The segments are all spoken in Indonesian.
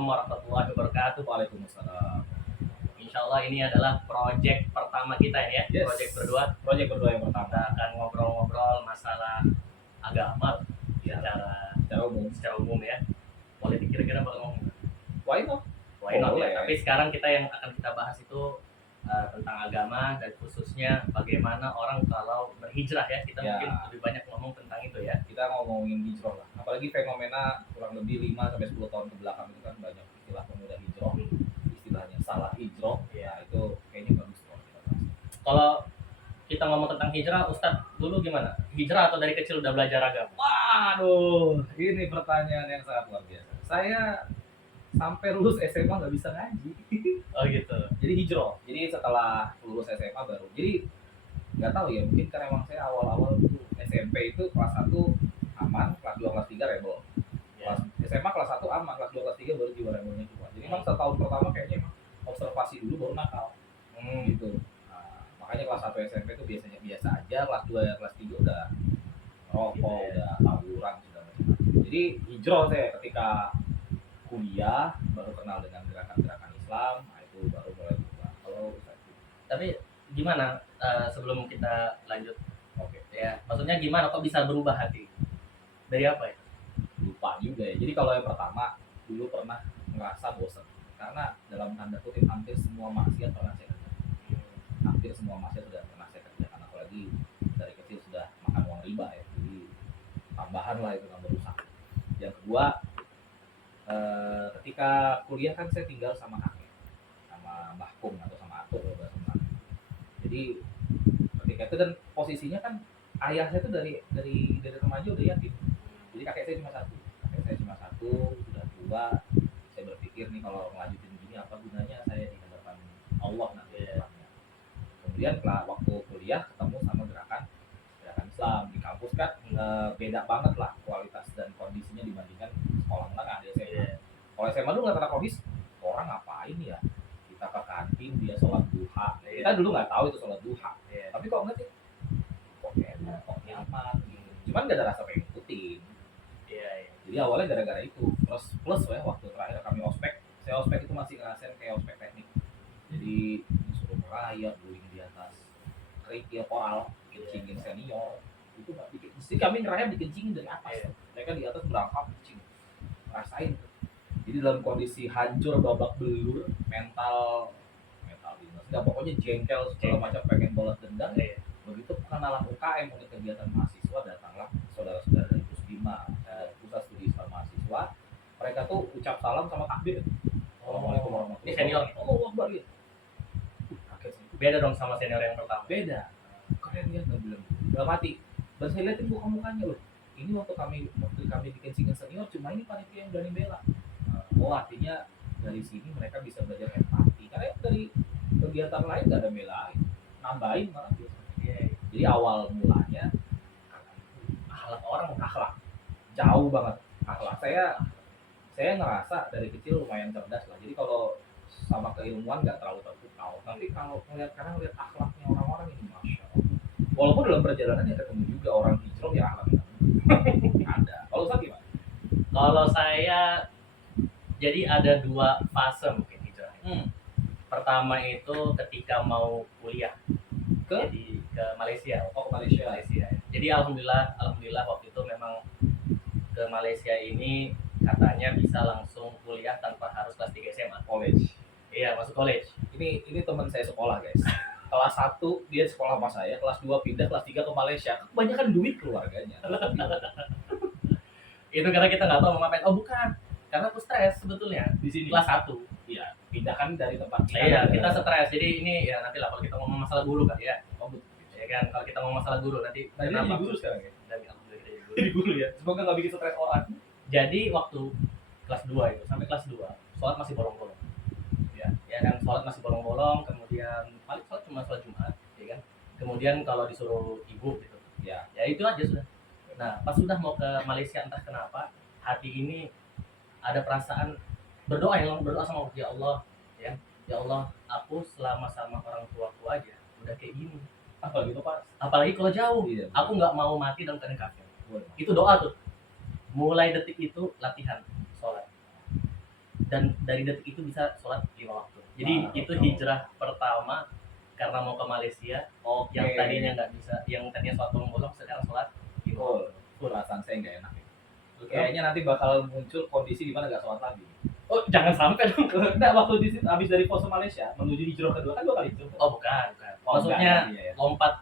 Assalamualaikum warahmatullahi wabarakatuh. Waalaikumsalam. Insya Allah ini adalah project pertama kita ya, Yes. Project berdua yang pertama. kita akan ngobrol-ngobrol masalah agama Ya, secara umum ya. Boleh kira-kira bakal ngomong. Why not? Why not Boleh. ya? Tapi sekarang kita yang akan kita bahas itu tentang agama dan khususnya bagaimana orang kalau berhijrah ya. Kita Ya. mungkin lebih banyak ngomong tentang itu ya. Kita ngomongin hijrah lah. Apalagi fenomena kurang lebih 5-10 tahun ke belakang itu kan banyak istilah pemuda hijrah, istilahnya salah hijrah. Ya, itu kayaknya bagus kalau kita bahas. Kalau kita ngomong tentang hijrah, Ustadz dulu gimana? Hijrah atau dari kecil udah belajar agama? Waduh, ini pertanyaan yang sangat luar biasa. Saya sampai lulus SMA nggak bisa ngaji. Oh gitu. Jadi hijrah. Jadi setelah lulus SMA baru. Jadi nggak tahu ya, mungkin karena emang saya awal-awal itu SMP itu kelas 1 aman, kelas 2 kelas 3 rebel. Ya. SMA kelas 1 aman, kelas 2 kelas 3 baru jiwa rebelnya keluar. Jadi emang setahun pertama kayaknya emang observasi dulu baru nakal. Gitu. Nah, makanya kelas 1 SMP itu biasanya biasa aja, kelas 2 kelas 3 udah rokok, udah tawuran, sudah macam-macam. Jadi hijrah saya ketika kuliah baru kenal dengan gerakan-gerakan Islam, nah itu baru mulai berubah. Kalau Tapi gimana sebelum kita lanjut? Oke. Ya, maksudnya gimana kok bisa berubah hati? Dari apa ya? Lupa juga ya. Jadi kalau yang pertama dulu pernah ngerasa bosan karena dalam tanda kutip hampir semua maksiat pernah saya kerjakan. Hampir semua maksiat sudah pernah saya kerjakan, apalagi dari kecil sudah makan uang riba ya. Jadi tambahan lah itu nambah rusak. Yang kedua, ketika kuliah kan saya tinggal sama kakek, sama mbahkum atau sama atuk kalau bahasa Melayu. Jadi ketika itu dan posisinya kan ayah saya itu dari remaja udah yatim. Jadi kakek saya cuma satu, sudah tua. Saya berpikir nih kalau melanjutin gini apa gunanya saya di hadapan Allah nanti ke depannya. Kemudian waktu kuliah ketemu sama gerakan Islam di kampus kan beda banget lah kualitas dan kondisinya dibandingkan sekolah menengah di SMA. Kalau SMA dulu nggak terlalu kondisi, orang ngapain ya? Kita ke kantin dia sholat duha. Kita dulu nggak tahu itu sholat duha. Tapi kok nggak sih? Kok enak, kok nyaman gitu. Cuman nggak ada rasa pengen ikutin. Jadi awalnya gara-gara itu. Terus plus ya waktu terakhir kami ospek, saya ospek itu masih ngerasain kayak ospek teknik. Jadi disuruh merayap, guling di atas kerikil koral, dikencingin senior. Itu nggak bikin. Jadi kami ngerayap dikencingin dari atas. Mereka di atas berangkap kencing. Rasain. Jadi dalam kondisi hancur babak belur, mental nggak, pokoknya jengkel segala macam, pengen balas dendam. Begitu pengenalan UKM unit kegiatan mahasiswa, datanglah saudara-saudara dari Pusbima, Pusat Studi Islam Mahasiswa. Mereka tuh ucap salam sama takbir. Assalamualaikum warahmatullahi Ini senior. Allahu Akbar ya. Beda dong sama senior yang pertama. Beda. Keren ya, nggak bilang. Dalam hati. Dan saya liatin muka-mukanya loh. Ini waktu kami bikin single senior, cuma ini panitia yang berani bela. Oh, artinya dari sini mereka bisa belajar empati. Karena dari kegiatan lain nggak ada belain, nambahin malah biasanya. Jadi awal mulanya akhlak jauh banget. Akhlak saya ngerasa dari kecil lumayan cerdas lah. Jadi kalau sama keilmuan nggak terlalu terpukau. Tapi kalau ngeliat akhlaknya orang-orang ini, masya Allah. Walaupun dalam perjalanan ya ketemu juga orang hijrah ya akhlaknya ada. Kalau Ustaz gimana? Kalau saya jadi ada 2 fase mungkin hijrah. Pertama itu ketika mau kuliah ke Malaysia. Oh, ke Malaysia. Jadi alhamdulillah waktu itu memang ke Malaysia ini katanya bisa langsung kuliah tanpa harus kelas 3 SMA. College. Iya, masuk college. Ini teman saya sekolah, guys. Kelas 1 dia sekolah sama saya, kelas 2 pindah, kelas 3 ke Malaysia. Kebanyakan duit keluarganya. Itu karena kita nggak tahu mau ngapain. Oh bukan, karena aku stres sebetulnya di sini. Kelas 1. Iya, pindahkan dari tempat kita. Iya, kita stres. Jadi ini ya nanti lah kalau kita ngomong masalah guru kan ya. Ya kan, kalau kita ngomong masalah guru nanti. Nah, jadi guru sekarang ya. Dan alhamdulillah kita jadi guru ya. Semoga nggak bikin stres orang. Jadi waktu kelas 2 itu sampai kelas 2 sholat masih bolong-bolong. Ya kan, sholat masih bolong-bolong. Kemudian paling sholat cuma sholat Jumat, ya kan. Kemudian kalau disuruh ibu gitu, ya itu aja sudah. Nah, pas sudah mau ke Malaysia entah kenapa hati ini ada perasaan berdoa sama Allah, ya Allah, aku selama sama orang tuaku aja udah kayak gini. Apalagi kalau jauh. Iya, aku nggak mau mati dalam keadaan kafir. Itu doa tuh. Mulai detik itu latihan sholat. dan dari detik itu bisa sholat 5 waktu. Jadi itu hijrah pertama karena mau ke Malaysia, Oke. yang tadinya nggak bisa, yang tadinya sholat bolong-bolong sekarang sholat 5 Full. waktu. Perasaan saya nggak enak. Kayaknya nanti bakal muncul kondisi di mana nggak sholat lagi. Oh, jangan sampai dong. Nggak, waktu habis dari pos Malaysia menuju hijrah kedua kan 2 kali hijrah. Oh, bukan. Oh, Maksudnya enggak, iya. lompat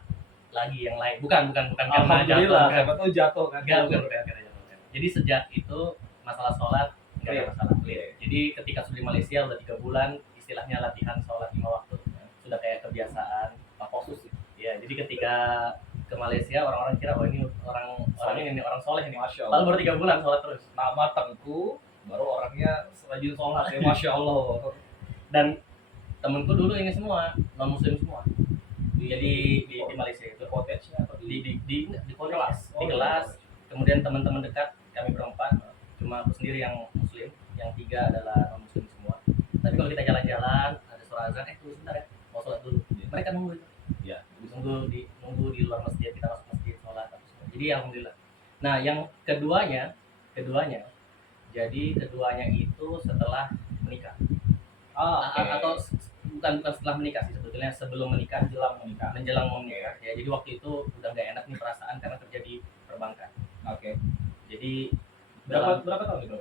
lagi yang lain. Bukan karena Alhamdulillah, jatuh. siapa tahu jatuh kan. Enggak, bukan karena jatuh. Jadi sejak itu masalah sholat nggak ada Iya. masalah. Iya. Jadi ketika sudah di Malaysia udah 3 bulan, istilahnya latihan sholat 5 waktu sudah kayak kebiasaan. Fokus sih. Ya, jadi ketika ke Malaysia orang-orang kira oh ini orang ini orang soleh ini. Masya Lalu Allah. baru 3 bulan sholat terus. Nama Tengku baru orangnya rajin sholat ya, Masya Allah. Dan temenku dulu ini semua non muslim semua. Jadi di Malaysia itu Cottage-nya atau di kelas. di kelas. Kemudian teman-teman dekat kami berempat, cuma aku sendiri yang muslim, yang 3 adalah non muslim semua. Tapi kalau kita jalan-jalan ada suara azan, tunggu sebentar ya, mau sholat dulu. Mereka nunggu itu. Ya, Nunggu di luar masjid, kita masuk masjid sholat. Jadi alhamdulillah. Nah, yang keduanya jadi keduanya itu setelah menikah. Atau bukan setelah menikah sih, sebetulnya sebelum menikah, menjelang menikah. Ya, jadi waktu itu udah nggak enak nih perasaan karena kerja di perbankan. Oke. Jadi Berapa tahun itu?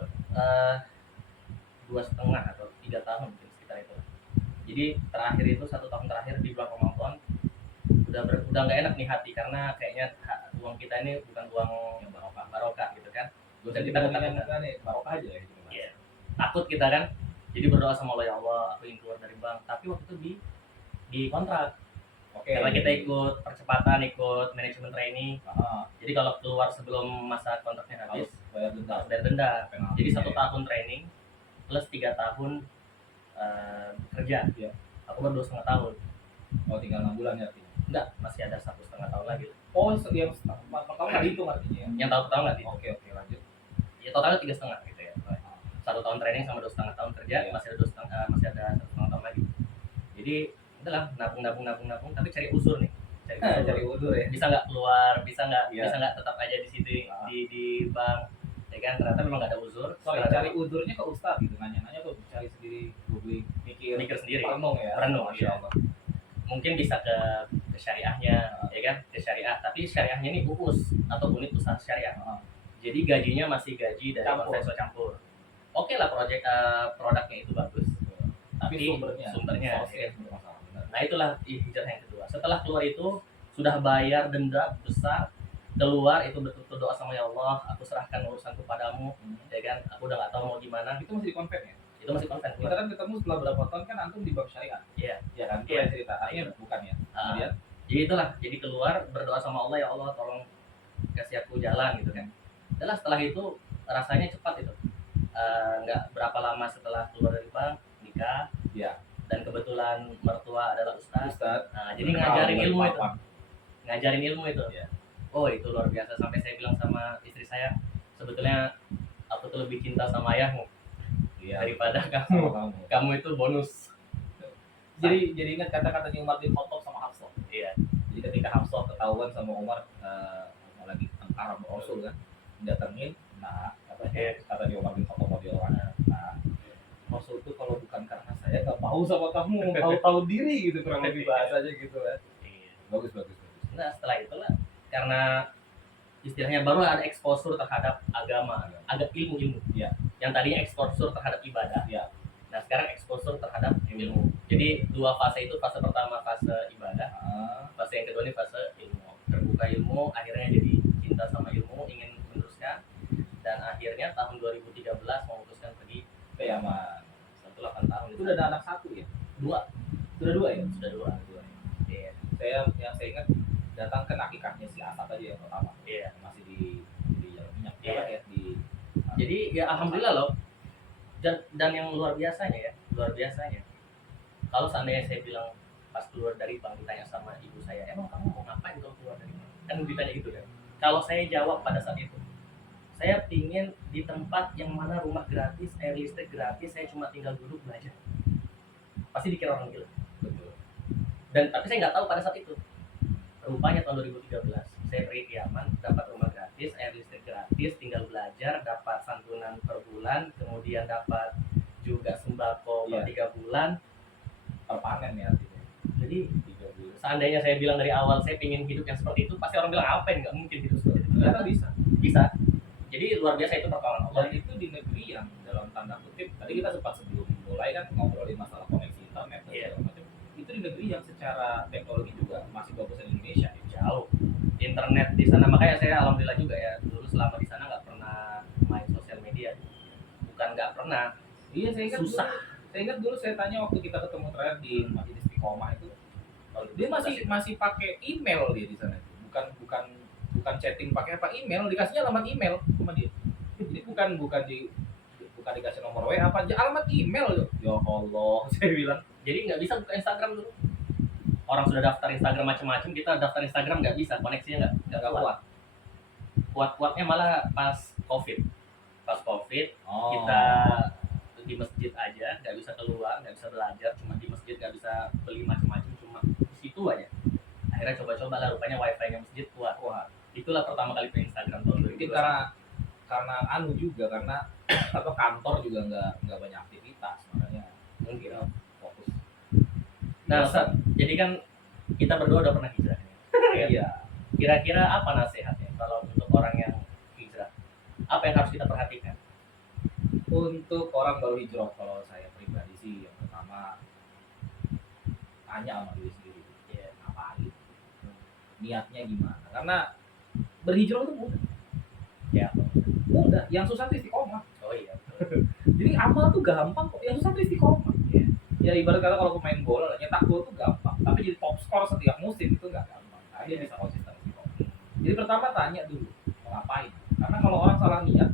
2,5 atau 3 tahun mungkin sekitar itu. Jadi terakhir itu 1 tahun terakhir di bulan Ramadan udah nggak enak nih hati karena kayaknya uang kita ini bukan uang yang barokah gitu kan. Jadi kita katakan nih barokah aja ya gitu. Iya. Takut kita kan. Jadi berdoa sama Allah, ya Allah, aku ingin keluar dari bank. Tapi waktu itu di kontrak. Oke. Karena kita ikut percepatan, ikut manajemen training. Jadi kalau keluar sebelum masa kontraknya habis, bayar denda. harus bayar denda. Penalti. Jadi 1 tahun training plus 3 tahun kerja. Iya. Aku baru 2,5 tahun. Oh, tinggal 6 bulan ya artinya. Enggak, masih ada 1,5 tahun lagi. Oh, yang pertama kali itu artinya ya. Yang tahu nggak itu? Oke, lanjut. Ya totalnya 3,5 gitu ya. 1 tahun training sama 2,5 tahun kerja, Iya. masih ada 1,5 tahun lagi. Jadi udahlah nabung, tapi cari usur nih. Cari udur ya. Bisa nggak keluar, bisa Iya. nggak tetap aja di situ di bank, ya kan? Ternyata memang nggak ada usur. Sorry, Setelah cari udurnya ke ustaz gitu, nanya tuh cari sendiri, googling, mikir sendiri. renung ya. Renung, Masya iya. Allah. Mungkin bisa ke syariahnya, ya kan? Ke syariah, tapi syariahnya ini UUS atau unit usaha syariah. Jadi gajinya masih gaji dari Campur. konvensional campur. Oke lah produknya itu bagus. Tapi sumbernya ya. sosnya bermasalah. Benar. Nah itulah hijrah yang kedua. Setelah keluar itu sudah bayar denda besar, keluar itu betul-betul doa sama, ya Allah, aku serahkan urusan kepadamu, ya kan? Aku udah nggak tahu mau gimana. Itu masih di konven ya? Itu masih konven. Kita kan ketemu setelah berapa tahun kan antum di bank syariah. Iya. Ya kan? Itu Iya. yang cerita. Akhirnya bukan ya. Kemudian Jadi itulah, jadi keluar berdoa sama Allah, ya Allah tolong kasih aku jalan gitu kan. Adalah setelah itu rasanya cepat itu. Nggak berapa lama setelah keluar dari bank nikah. Iya. Dan kebetulan mertua adalah ustaz. Ustaz. Nah, jadi ngajarin ilmu itu. Papan. Ngajarin ilmu itu. Iya. Oh, itu luar biasa, sampai saya bilang sama istri saya, sebetulnya aku tuh lebih cinta sama ayahmu Iya. daripada Sama kamu. kamu. Kamu itu bonus. Jadi ingat kata-kata Umar bin Khattab sama Hafsah. Iya. Jadi ketika Hafsah ketahuan sama Umar lagi tengkar sama Rasul kan, datengin, nah kata dia Umar bin Khattab radhiyallahu anhu, nah Rasul itu kalau bukan karena saya nggak mau sama kamu, tahu diri gitu, kurang lebih bahasanya gitu kan. Iya. Bagus. Nah, setelah itulah karena istilahnya baru ada exposure terhadap agama, ada ilmu-ilmu. Iya. Yang tadinya exposure terhadap ibadah. Iya. Nah, sekarang exposure terhadap ilmu. Jadi 2 fase itu, fase pertama fase ibadah, fase yang kedua ini fase ilmu. Terbuka ilmu, akhirnya jadi cinta sama ilmu, ingin meneruskan, dan akhirnya tahun 2013 memutuskan pergi ke Yaman. 8 tahun. Itu udah ada anak 1 ya? 2. Sudah 2 ya? Sudah 2. Iya. Yang saya ingat datang ke akikahnya si Asad tadi yang pertama. Iya. Masih di Jalan Minyak. Iya. Ya, di Jadi ya alhamdulillah loh. Dan yang luar biasanya, kalau seandainya saya bilang pas keluar dari bank ditanya sama ibu saya, emang kamu mau ngapain kalau keluar dari bank? Kan ditanya gitu kan. Kalau saya jawab pada saat itu, saya pingin di tempat yang mana rumah gratis, air listrik gratis, saya cuma tinggal duduk belajar. Pasti dikira orang gila. betul. Tapi saya nggak tahu pada saat itu. Rupanya tahun 2013 saya pergi ke Yaman, dapat rumah gratis, air listrik gratis, tinggal belajar, dapat santunan per bulan, kemudian dapat juga sembako per Iya. 3 bulan. Perpanen ya artinya. Jadi 3 bulan. seandainya saya bilang dari awal saya ingin hidup yang seperti itu, pasti orang bilang apa yang nggak mungkin hidup seperti itu. Ternyata Ternyata bisa. bisa. Jadi luar biasa itu pertolongan Allah. Dan itu di negeri yang dalam tanda kutip tadi kita sempat sebelum mulai kan ngobrolin masalah koneksi internet dan Iya. segala macam. Itu di negeri yang secara teknologi juga masih bagusan Indonesia. Jauh. Internet di sana, makanya saya alhamdulillah juga ya, dulu selama di sana nggak pernah main sosial media. Bukan nggak pernah, Iya, saya ingat susah. Saya ingat dulu saya tanya waktu kita ketemu terakhir di Masjid Istiqomah itu, dia masih pakai email dia di sana. Bukan chatting pakai apa, email, dikasihnya alamat email sama dia. Jadi bukan dikasih nomor WA apa, alamat email. Ya Allah, saya bilang. Jadi nggak bisa buka Instagram dulu. Orang sudah daftar Instagram macam-macam, kita daftar Instagram nggak bisa, koneksinya nggak Nggak kuat. Kuat-kuatnya malah pas COVID. Pas COVID Oh. kita di masjid aja, nggak bisa keluar, nggak bisa belajar, cuma di masjid, nggak bisa beli macam-macam, cuma di situ aja. Akhirnya coba-coba lah, rupanya wifi-nya masjid kuat. Wah, Itulah pertama kali ke Instagram tahun mungkin 2021. karena anu juga karena atau kantor juga nggak banyak aktivitas, makanya mungkin fokus. Nah, Ustaz, jadi kan kita berdua udah pernah hijrah. Iya. Kira-kira apa nasihatnya kalau untuk orang yang hijrah? Apa yang harus kita perhatikan? Untuk orang baru hijrah, kalau saya pribadi sih yang pertama tanya sama diri sendiri, ya ngapain, niatnya gimana? Karena berhijrah itu mudah, Ya, mudah. Yang susah itu istiqomah. oh iya. Jadi amal tuh gampang kok, yang susah itu istiqomah. Ya ibarat kata kalau pemain bola nyetak gol tuh gampang, tapi jadi top skor setiap musim itu nggak gampang. Nah, dia bisa konsisten istiqomah. Jadi pertama tanya dulu mau ngapain, karena kalau orang salah niat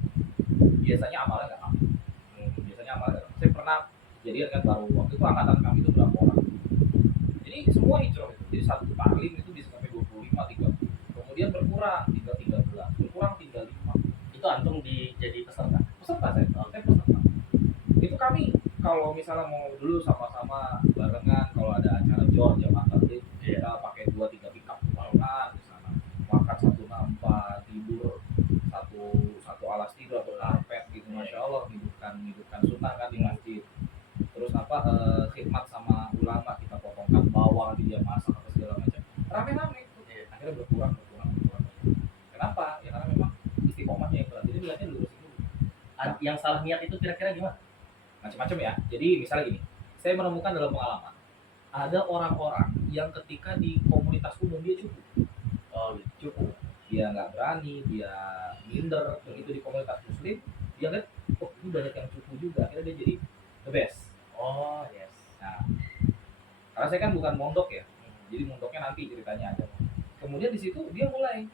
biasanya amalnya nggak aman. Biasanya amalnya nggak aman. Saya pernah jadi kan baru waktu itu angkatan kami itu berapa orang, jadi semua hijrah itu, jadi satu taklim itu bisa sampai 25 30, kemudian berkurang tinggal 13, berkurang tinggal 5. Itu antum jadi peserta. Peserta saya peserta. Itu kami kalau misalnya mau dulu sama-sama barengan, kalau ada acara jor jamaah taklim kita pakai 2-3 pickup barengan di sana, makan satu nampak, tidur satu alas tidur atau karpet gitu, masya Allah, hidupkan sunnah kan di masjid. Terus khidmat sama ulama, kita potongkan bawang, dia masak apa segala macam, rame-rame. Akhirnya berkurang. Kenapa? Ya karena memang istiqomahnya yang berat. Jadi niatnya lurusin dulu. Yang salah niat itu kira-kira gimana? Macam-macam ya. Jadi misalnya gini, saya menemukan dalam pengalaman ada orang-orang yang ketika di komunitas umum dia cukup. Oh, gitu. Cukup. Dia nggak berani, dia minder. Begitu di komunitas muslim, dia lihat, oh ini banyak yang cukup juga. Akhirnya dia jadi the best. Oh, yes. Nah, karena saya kan bukan mondok ya, jadi mondoknya nanti ceritanya aja. Kemudian di situ dia mulai,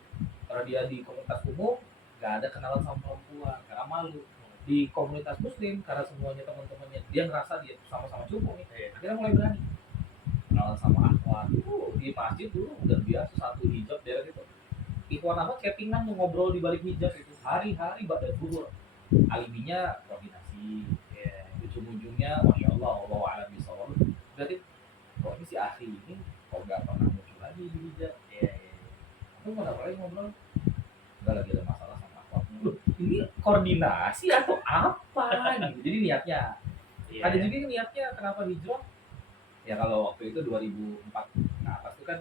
karena dia di komunitas umum nggak ada kenalan sama perempuan karena malu. Di komunitas muslim karena semuanya teman-temannya, dia ngerasa dia sama-sama cukup nih, akhirnya mulai berani kenalan sama akhwat. Di masjid dulu udah biasa satu hijab daerah gitu. Ikhwan akhwat chattingan mau ngobrol di balik hijab itu hari-hari badan zuhur. Alibinya koordinasi. Ujung-ujungnya masya Allah, Allah alam bisawab. Berarti kok ini si akhi ini kok nggak pernah muncul lagi di hijab. Aku mau apa lagi ngobrol? Enggak, lagi ada masalah sama akhwat. Loh, ini koordinasi atau apa gitu. Jadi niatnya. Ada juga yang niatnya kenapa hijrah? Ya kalau waktu itu 2004 ke atas itu kan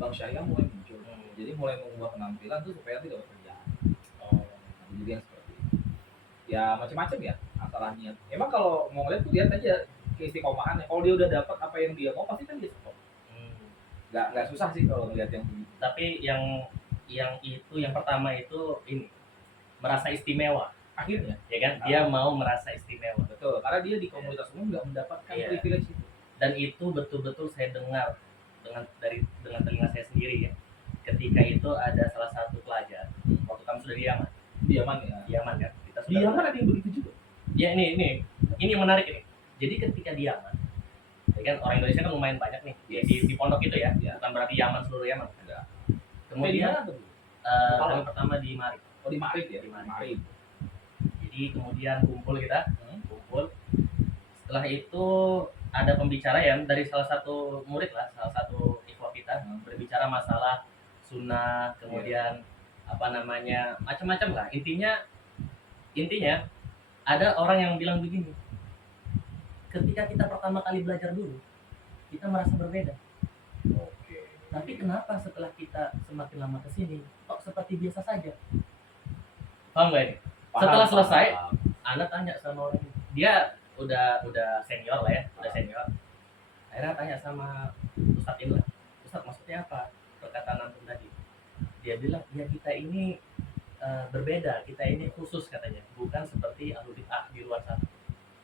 Bang Syahya mulai muncul. Jadi mulai mengubah penampilan tuh supaya tidak bekerjaan. Jadi yang seperti itu. Ya macam-macam ya masalah niat. Emang kalau mau ngeliat tuh lihat aja keistiqomahannya. Kalau dia udah dapat apa yang dia mau, pasti kan dia stop. Nggak susah sih kalau ngeliat yang begitu. Tapi yang itu yang pertama itu ini merasa istimewa. Akhirnya, Ya kan? Dia mau merasa istimewa. betul. Karena dia di komunitas umum nggak mendapatkan Iya. privilege itu. Dan itu betul-betul saya dengar dengan telinga saya sendiri ya. Ketika itu ada salah satu pelajar waktu kami sudah di Yaman. Di Yaman ya. Di Yaman kan? Kita Di Yaman ada yang begitu juga. Ya ini yang menarik ini. Jadi ketika di Yaman, ya kan orang Indonesia kan lumayan banyak nih Yes. di pondok itu ya. Ya. Bukan berarti Yaman seluruh Yaman. Enggak. Kemudian tuh? kali pertama di Marib. Oh di Marib ya. Di Marib. Marib. Jadi kemudian kumpul kita, Hmm. kumpul. Setelah itu ada pembicara ya dari salah satu murid lah, salah satu ikhwah kita berbicara masalah sunnah, kemudian apa namanya macam-macam lah. Intinya ada orang yang bilang begini, ketika kita pertama kali belajar dulu, kita merasa berbeda. Oke. Tapi kenapa setelah kita semakin lama kesini, kok seperti biasa saja? Paham gak ini? Paham, Setelah selesai, paham. Anda tanya sama orang ini. Dia udah senior lah ya, udah senior. Akhirnya tanya sama Ustadz ini lah, Ustadz maksudnya apa perkataan antum tadi? Dia bilang, ya kita ini berbeda, kita ini khusus katanya, bukan seperti ahlu bid'ah di luar sana.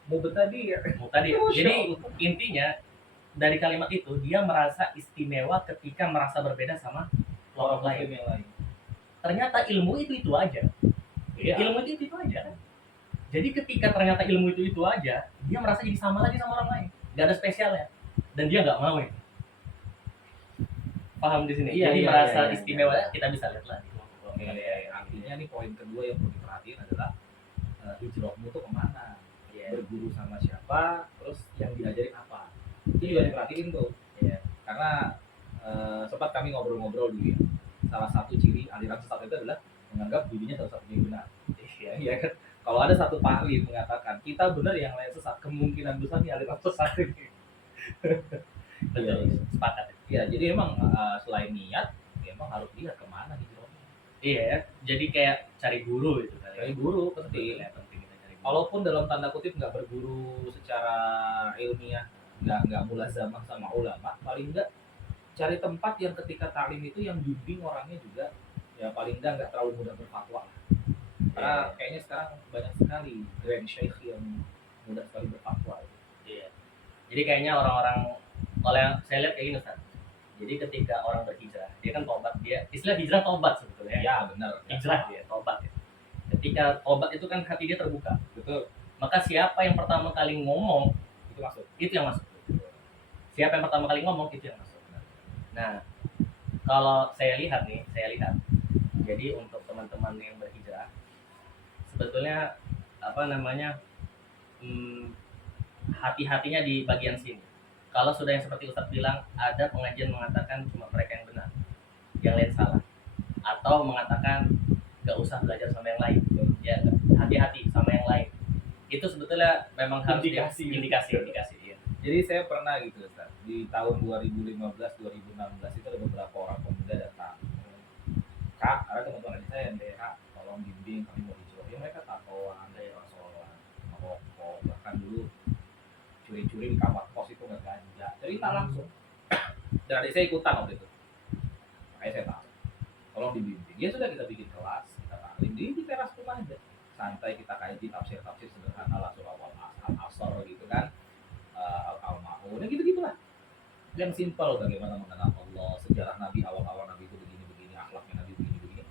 Mau tadi ya. Tadi. Masya Jadi Allah. intinya dari kalimat itu dia merasa istimewa ketika merasa berbeda sama kelompok lain. Yang lain. Ternyata ilmu itu aja. Iya. Ilmu itu aja. Jadi ketika ternyata ilmu itu aja, dia merasa jadi sama lagi sama orang lain, nggak ada spesialnya, dan dia nggak mau itu. Paham di sini? Iya, Jadi iya, merasa iya, iya. istimewa, kita bisa lihat lah di kelompok-kelompok. Artinya nih poin kedua yang perlu diperhatiin adalah hijrahmu tuh kemana, berguru sama siapa, terus yang diajarin apa, itu juga diperhatiin tuh. Karena sempat kami ngobrol-ngobrol dulu ya, salah satu ciri aliran sesat itu adalah menganggap dirinya satu-satunya yang benar. Iya kan? Kalau ada satu taklim mengatakan kita benar, yang lain sesat, kemungkinan besar nih aliran sesat ini. Betul, sepakat. Iya, jadi emang selain niat, ya emang harus lihat kemana hijrahnya. Iya, jadi kayak cari guru itu kan. Cari guru penting. Penting kita cari guru. Walaupun dalam tanda kutip nggak berguru secara ilmiah, nggak mulazamah sama ulama, paling nggak cari tempat yang ketika taklim itu yang bimbing orangnya juga, ya paling nggak terlalu mudah berfatwa. Karena kayaknya sekarang banyak sekali grand sheikh yang mudah sekali berfatwa. Iya. Jadi kayaknya orang-orang, kalau yang saya lihat kayak gini Ustaz. Jadi ketika orang berhijrah, dia kan tobat, dia istilah hijrah tobat sebetulnya. Ya benar. Hijrah dia tobat. Ya. Ketika tobat itu kan hati dia terbuka. Betul. Maka siapa yang pertama kali ngomong Itu masuk. Itu yang masuk. Siapa yang pertama kali ngomong itu yang masuk. Nah, kalau saya lihat, jadi untuk teman-teman yang berhijrah, sebetulnya hati-hatinya di bagian sini. Kalau sudah yang seperti Ustadz bilang, ada pengajian mengatakan cuma mereka yang benar, yang lain salah, atau mengatakan gak usah belajar sama yang lain, ya hati-hati sama yang lain. Itu sebetulnya memang harus indikasi. Ya. Jadi saya pernah gitu Ustaz, di tahun 2015-2016 itu ada beberapa orang pemuda datang. Kak, ada teman-teman saya yang Kak, tolong bimbing, kami mau hijrah. Ya mereka tatoan, dari sholat, merokok, bahkan dulu curi-curi di kamar kos itu nggak ganja. Cerita langsung. Dan adik saya ikutan waktu itu. Makanya saya tahu. Tolong dibimbing. Ya sudah, kita bikin kelas, kita taklim di teras rumah aja. Santai kita kaji tafsir sederhana lah, surah al-asr gitu kan. Al-Ma'un, ya gitu-gitulah. Yang simpel, bagaimana mengenal Allah, sejarah Nabi, awal-awal Nabi itu begini-begini, akhlaknya Nabi begini-begini.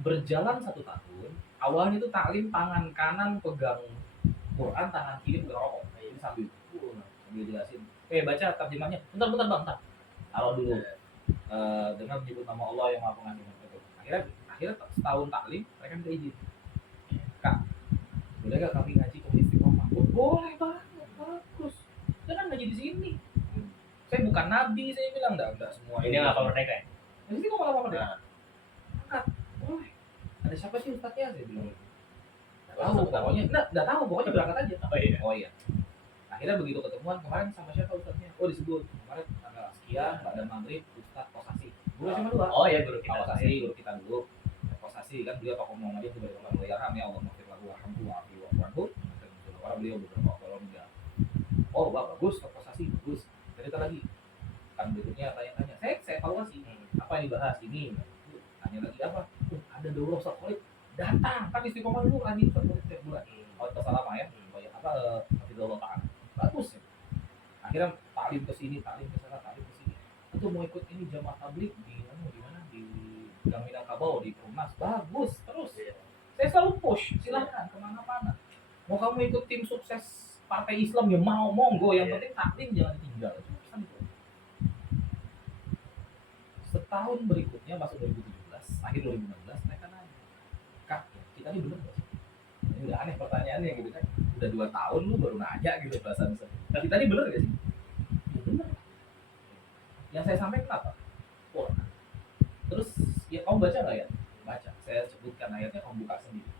Berjalan 1 tahun, awalnya itu taklim tangan kanan pegang Quran, tangan kiri pegang rokok. Ini sambil jelasin. Baca terjemahnya. Bentar bang, taruh dulu. Dengan menyebut nama Allah yang Maha Pengasih. Akhirnya setahun taklim, mereka minta izin. Kak, boleh gak kami ngaji ke Istiqomah? Oh, boleh banget, bagus. Saya kan ngaji di sini. Saya bukan nabi, saya bilang enggak semua. Ini apa mereka ya? Di sini kok apa mereka? Angkat, boleh. Ada siapa sih ustadznya? Saya bilang. Nggak tahu, pokoknya berangkat aja. Oh iya. Akhirnya begitu ketemuan, kemarin sama siapa ustadznya? Oh disebut, kemarin tanggal sekian, pada maghrib, Ustadz Kosasi. Guru cuma 2. Oh iya, guru kita. Kosasi, guru kita dulu. Kosasi kan beliau tokoh Muhammadiyah itu dari orang Mulyarham ya, Allah maafir lagu warhamdulillah wa orang beliau beberapa waktu lalu meninggal. Oh bagus, Kosasi bagus. Cerita lagi. Kan berikutnya tanya-tanya. Saya evaluasi. Apa yang dibahas ini? Tanya lagi apa? Ada daurah Ustadz Khalid. Datang, kan Istiqomah dulu kan Ustadz Khalid setiap bulan. Oh itu salah ya. Hafizahullah ta'ala. Bagus ya. Akhirnya taklim ke sini, taklim ke sana, taklim ke sini. Itu mau ikut ini jamaah tabligh di mana? Di Gang Minangkabau, di Perumnas. Bagus, terus. Saya selalu push, silahkan kemana-mana. Mau kamu ikut tim sukses partai Islam ya mau, monggo. Yang penting taklim jangan ditinggal. Setahun berikutnya masuk 2017, akhir 2016 mereka nanya, Kak, kita ini bener nggak sih? Ini udah aneh pertanyaannya gitu kan. Udah 2 tahun lu baru nanya gitu perasaan saya. Tapi tadi bener gak sih? Ya bener. Yang saya sampaikan apa? Quran. Terus ya kamu baca nggak ya? Baca. Saya sebutkan ayatnya, kamu buka sendiri.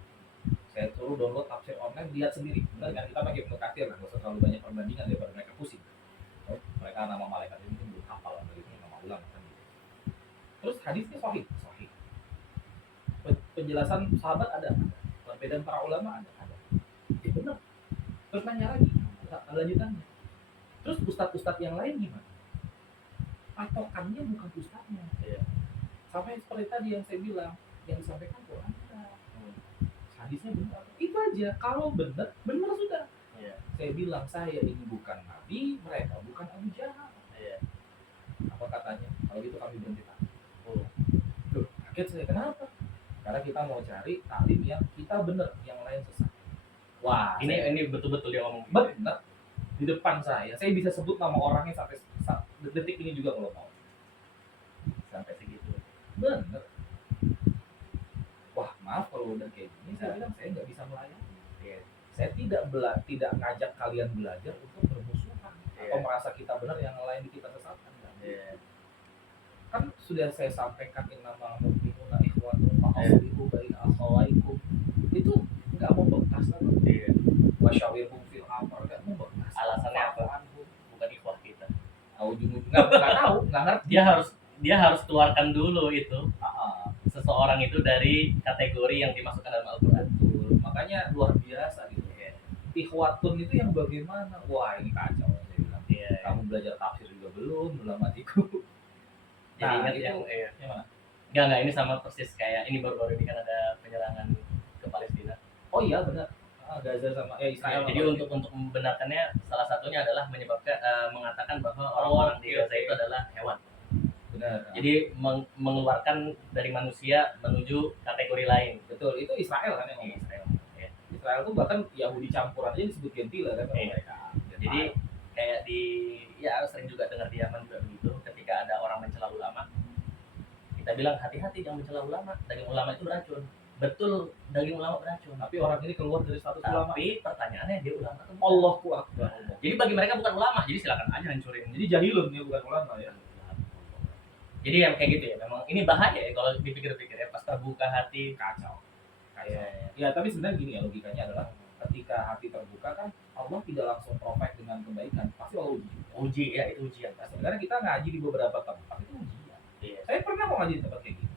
Saya saya suruh download tafsir online, lihat sendiri. Benar kan, kita pakai Ibnu Katsir lah, nggak usah terlalu banyak perbandingan daripada mereka pusing. Oh, mereka nama malaikat ini mungkin belum hafal lah, begitu nama ulama kan gitu. Terus hadisnya sahih, sahih. Penjelasan sahabat ada, perbedaan para ulama ada. Ya benar. Terus nanya lagi, lanjutannya. Terus ustadz-ustadz yang lain gimana? Patokannya bukan ustadznya. Iya. Sampai seperti tadi yang saya bilang, yang disampaikan Quran benar. Hadisnya benar. Itu aja. Kalau benar, benar sudah. Iya. Saya bilang saya ini bukan nabi, mereka bukan Abu Jahal. Iya. Apa katanya? Kalau gitu kami berhenti tanya. Oh. Loh, kaget saya. Kenapa? Karena kita mau cari taklim yang kita benar, yang lain sesat. Wah, Ini betul-betul dia ngomong gitu. benar. Di depan saya bisa sebut nama orangnya sampai detik ini juga kalau mau. Sampai segitu. Benar. Wah, maaf kalau udah kayak gini, saya bilang saya nggak bisa melayani. Iya. Saya tidak ngajak kalian belajar untuk bermusuhan atau merasa kita benar yang lain kita sesatkan. Iya. Kan sudah saya sampaikan innama mu'minuna ikhwatun fa'aslihu baina akhawaikum. Itu nggak membekas kan? Iya. Wasyawirhum fil amr, nggak membekas. Alasannya apa? Bukan ikhwah kita. Nggak tahu, nggak ngerti. Dia harus keluarkan dulu itu Ah, seseorang itu dari kategori yang dimasukkan dalam Al-Qur'an. betul. Makanya luar biasa gitu. Iya. Ikhwatun itu yang bagaimana? Wah, ini kacau saya bilang. Iya. Kamu belajar tafsir juga belum matiku. Jadi Nah, ingat itu yang yang mana? enggak ini sama persis kayak ini baru-baru ini kan ada penyerangan ke Palestina. Oh iya benar. Gaza sama Israel. Jadi untuk membenarkannya salah satunya adalah mengatakan bahwa orang-orang di Gaza itu adalah hewan. benar. Jadi mengeluarkan dari manusia menuju kategori lain. Betul, itu Israel kan yang ngomong. Israel. Ya. Israel tuh bahkan Yahudi campuran aja disebut gentile kan sama Iya. mereka. Jadi kayak sering juga dengar di Yaman juga begitu, ketika ada orang mencela ulama, kita bilang hati-hati jangan mencela ulama, daging ulama itu beracun. Betul, daging ulama beracun. Tapi orang ini keluar dari status ulama. Tapi pertanyaannya dia ulama atau bukan? Allahu Akbar. Jadi bagi mereka bukan ulama, jadi silakan aja hancurin. Jadi jahilun dia bukan ulama ya. Jadi yang kayak gitu ya, memang ini bahaya ya kalau dipikir-pikir ya, pas terbuka hati. Kacau. Iya. Ya tapi sebenarnya gini ya, logikanya adalah ketika hati terbuka kan Allah tidak langsung provide dengan kebaikan, pasti Allah uji. Uji ya, itu ujian. Nah, sebenarnya kita ngaji di beberapa tempat itu ujian. Iya. Saya pernah kok ngaji di tempat kayak gini.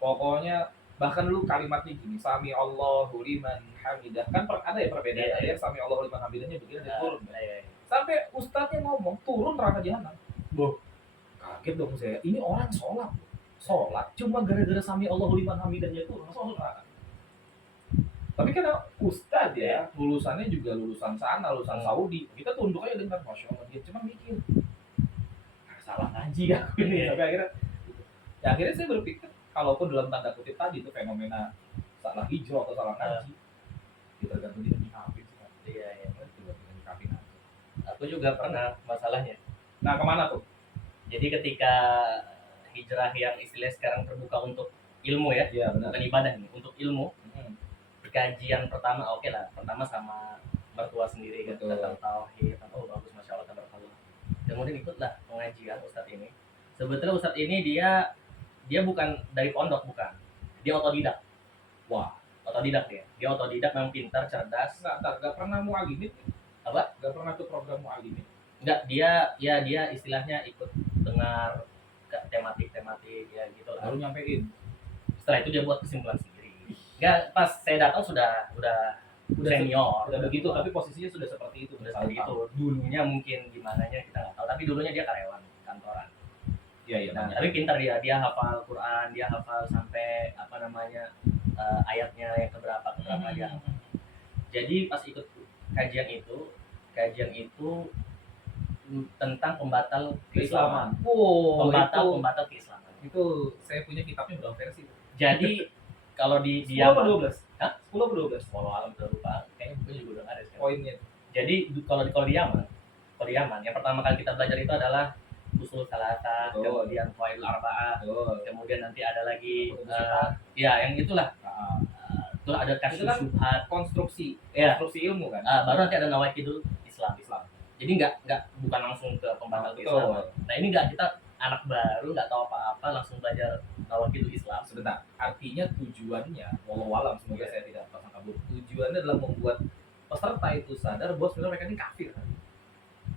Pokoknya bahkan dulu kalimatnya gini, sami Allahu liman hamidah. Kan ada ya perbedaan, Iya, ada iya. yang sami Allahu liman hamidahnya begini ada turun. Iya. Sampai ustadznya ngomong turun neraka jahanam. Boh. Kaget dong saya. Ini orang sholat cuma gara-gara sami Allahu liman hamidahnya turun masuk neraka. Tapi karena ustadz ya, lulusannya juga lulusan sana, lulusan Saudi. Kita tunduk aja dengan Masya Allah, dia cuma mikir salah ngaji kan. Sampai akhirnya saya berpikir, kalaupun dalam tanda kutip tadi itu fenomena salah hijrah atau salah ngaji, kita gantung dia nyikapin sih kan. Iya. Kita nyikapin aja. Aku juga pernah masalahnya. Nah kemana tuh? Jadi ketika hijrah yang istilah sekarang terbuka untuk ilmu ya, Iya benar. bukan ibadah nih, untuk ilmu. Hmm. Kajian pertama oke lah, pertama sama mertua sendiri kan, Betul. tentang tauhid, oh bagus masya Allah tabarakallah. Kemudian ikutlah pengajian ustadz ini. Sebetulnya ustadz ini dia bukan dari pondok, bukan, dia otodidak. Wah, Otodidak dia otodidak, memang pintar, cerdas. nggak pernah mualimin. Apa? Nggak pernah tuh program mualimin. Enggak, dia istilahnya ikut dengar tematik ya gitu lah. Baru nyampein. Setelah itu dia buat kesimpulan sendiri. Enggak, pas saya datang sudah senior, Udah begitu, tapi posisinya sudah seperti itu. udah seperti itu. Dulunya mungkin gimananya kita nggak tahu, tapi dulunya dia karyawan kantoran. Iya. Nah, tapi pintar dia hafal Quran, dia hafal sampai ayatnya yang keberapa dia. Jadi pas ikut kajian itu tentang pembatal keislaman. Oh, Pembatal keislaman. itu saya punya kitabnya berapa versi? Jadi kalau di 10 apa Yaman, 12? Hah? 10 apa 12? walau alam udah lupa, kayaknya bukunya juga udah nggak ada sekarang. Poinnya. Jadi kalau di Yaman, yang pertama kali kita belajar itu adalah usul salasa, Betul. kemudian qawaidul arba'ah, Betul. kemudian nanti ada lagi Syubhat. yang itulah. Nah, Terus ada kasus Itu kan syubhat. konstruksi Ya. konstruksi ilmu kan. Baru nanti ada nawaikidul Islam. Islam. Jadi bukan langsung ke pembatal Betul. keislaman. Nah ini kita anak baru nggak tahu apa-apa langsung belajar nawakidu Islam. Sebentar, artinya tujuannya, walau alam semoga saya tidak prasangka buruk, tujuannya adalah membuat peserta itu sadar bahwa sebenarnya mereka ini kafir.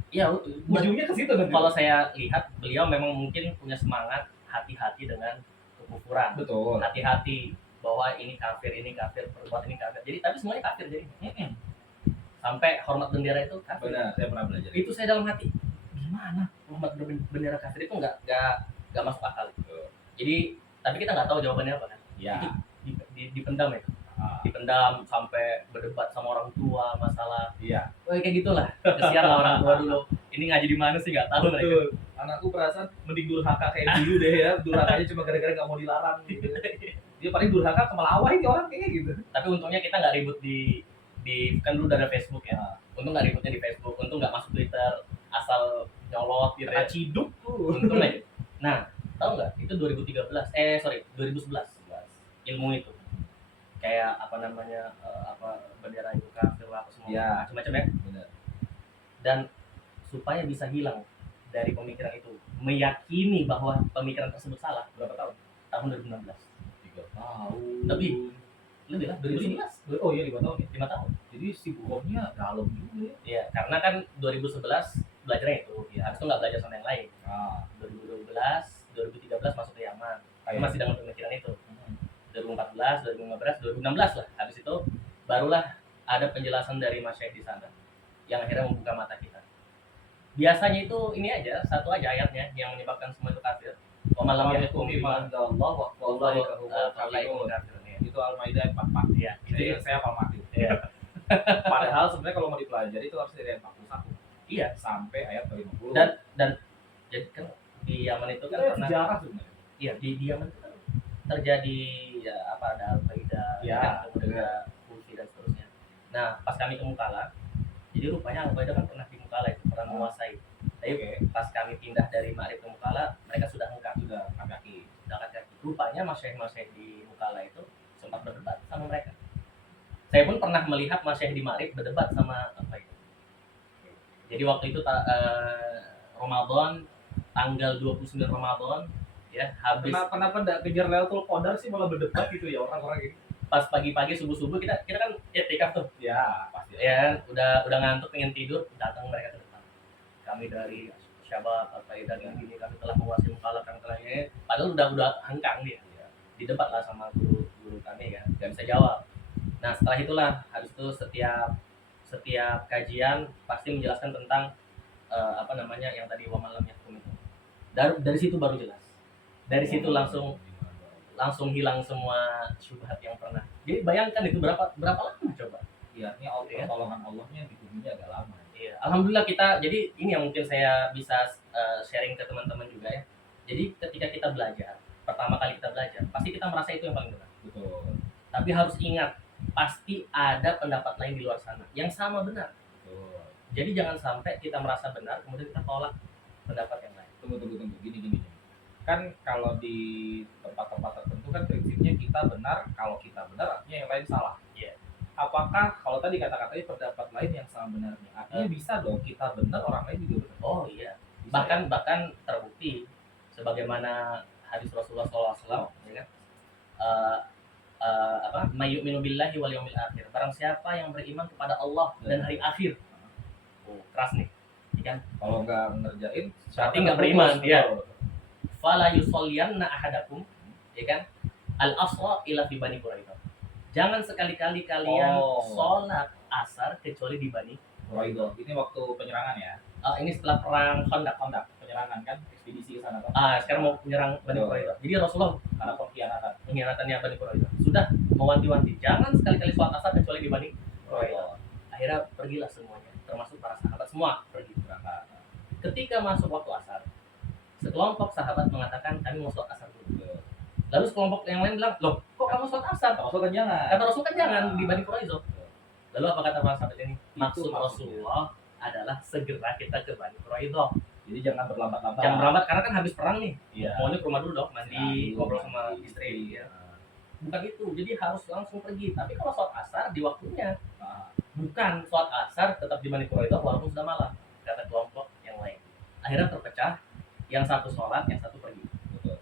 Iya, Ujungnya ke situ nanti. kalau saya lihat beliau memang mungkin punya semangat hati-hati dengan kekufuran. Betul. Hati-hati bahwa ini kafir, perbuatan ini kafir. Jadi tapi semuanya kafir jadi. Sampai hormat bendera itu kafir. Benar, saya pernah belajar. Itu saya dalam hati, gimana hormat bendera kafir itu nggak masuk akal. Jadi tapi kita nggak tahu jawabannya apa kan. Ya. Itu dipendam ya. Dipendam sampai berdebat sama orang tua masalah. Iya. Kayak gitulah. Kesian lah orang tua dulu. Ini ngaji di mana sih nggak tahu mereka. Betul. Anakku perasaan mending durhaka kayak dulu deh ya. Durhakanya cuma gara-gara nggak mau dilarang gitu. Dia paling durhaka ke Melawai nih orang kayaknya gitu. Tapi untungnya kita nggak ribut di kan dulu udah ada Facebook ya. Untung nggak ributnya di Facebook. Untung nggak masuk Twitter asal nyolot gitu ya. Ciduk tuh. Untung aja. Nah, tahu nggak? Itu 2011. Ilmu itu. Kayak apa namanya bendera itu kafir apa semua Ya. macam-macam ya. Benar. Dan supaya bisa hilang dari pemikiran itu, meyakini bahwa pemikiran tersebut salah. Berapa tahun? Tahun 2016. 3 tahun. Lebih lah 2011. Oh iya 5 tahun ya. 5 tahun. Jadi si bukomnya dalam juga ya. Iya, karena kan 2011 belajarnya itu, ya. Habis itu nggak belajar sama yang lain. 2012, 2013 masuk ke Yaman. Tapi masih dengan pemikiran itu. 2014, 2015, 2016 lah. Habis itu barulah ada penjelasan dari Masyaikh di sana yang akhirnya membuka mata kita. Biasanya itu ini aja, satu aja ayatnya yang menyebabkan semua itu kafir. Wa man lam yahkum bima anzalallahu wa ulaika humul kafirun. kafirun. Itu Al-Maidah 44. Iya, itu ya. Saya hafal mati. Iya. Padahal sebenarnya kalau mau dipelajari itu harus dari ayat 41. Iya, Sampai ayat 50. dan jadi kan di Yaman itu kan itu pernah sejarah sebenarnya. iya di Yaman itu kan terjadi ya apa ada Al-Qaeda Ya, kan, kemudian ada Houthi dan seterusnya. Nah, pas kami ke Mukalla, jadi rupanya Al-Qaeda kan pernah di Mukalla itu, pernah menguasai. Tapi pas kami pindah dari Ma'rib ke Mukalla, mereka sudah hengkang, Sudah kaki. Rupanya masyaikh di Mukalla itu sempat berdebat sama mereka. Saya pun pernah melihat masyaikh di Ma'rib berdebat sama apa itu. Jadi waktu itu Ramadan tanggal 29 Ramadan ya habis Kenapa enggak kejar Lailatul Qadar sih malah berdebat gitu ya orang-orang ini? pas pagi-pagi subuh-subuh kita kan i'tikaf tuh. Ya, pasti. Ya, udah ngantuk pengen tidur, datang mereka ke depan. Kami dari Syabab Al-Qaeda ini kami telah menguasai Mukalla kami telah ini. Padahal udah hengkang dia. Didebat lah sama guru kami kan, nggak bisa jawab. Nah, setelah itulah habis itu setiap kajian pasti menjelaskan tentang apa namanya yang tadi wa malam yahkum itu. Dari situ baru jelas. Dari situ langsung hilang semua syubhat yang pernah. Jadi bayangkan itu berapa lama coba? Iya, ini pertolongan Allahnya di dunia agak lama. Iya, alhamdulillah kita. Jadi ini yang mungkin saya bisa sharing ke teman-teman juga ya. Jadi ketika kita belajar, pertama kali kita belajar, pasti kita merasa itu yang paling benar. Betul. Tapi harus ingat, pasti ada pendapat lain di luar sana yang sama benar. Betul. Jadi jangan sampai kita merasa benar kemudian kita tolak pendapat yang lain. Tunggu. Gini. Kan kalau di tempat-tempat tertentu kan prinsipnya kita benar, kalau kita benar artinya yang lain salah. Iya. Apakah kalau tadi kata-katanya pendapat lain yang sama benarnya? Artinya bisa dong kita benar, orang lain juga benar. Oh iya. Bisa, Bahkan terbukti sebagaimana hadis Rasulullah SAW, ya kan? Mayyuminu billahi wal yaumil akhir. Barang siapa yang beriman kepada Allah dan hari akhir. Oh, keras nih. Ya kan? Kalau nggak ngerjain, Berarti nggak beriman, dia. Fala yusolliyanna ahadakum, ya kan? Al-asra ila fi Bani Quraidah. Jangan sekali-kali kalian sholat asar kecuali di Bani Quraidah. Ini waktu penyerangan ya? Ini setelah perang Khandaq. Penyerangan kan, ekspedisi ke sana kan? Sekarang mau menyerang Bani Quraidah. Jadi Rasulullah Karena pengkhianatannya Bani Quraidah sudah mewanti-wanti, jangan sekali-kali sholat asar kecuali di Bani Quraidah. Akhirnya pergilah semuanya, termasuk para sahabat semua pergi berangkat. Ketika masuk waktu asar, sekelompok sahabat mengatakan kami mau sholat asar dulu. Lalu sekelompok yang lain bilang, loh kok kamu sholat asar? Rasul kan jangan. Kata Rasul kan jangan di Bani Quraidah. Lalu apa kata para sahabat ini? Maksud Rasulullah adalah segera kita ke Bani Quraidah. Jadi jangan berlambat-lambat. Jangan berlambat karena kan habis perang nih. Iya. Maunya ke rumah dulu dong, mandi, ngobrol sama mandi. istri. Ya. Bukan itu, jadi harus langsung pergi. Tapi kalau sholat asar di waktunya, bukan sholat asar tetap di Bani Quraidah walaupun sudah malam. Kata kelompok yang lain. Akhirnya terpecah, yang satu sholat, yang satu pergi. Betul.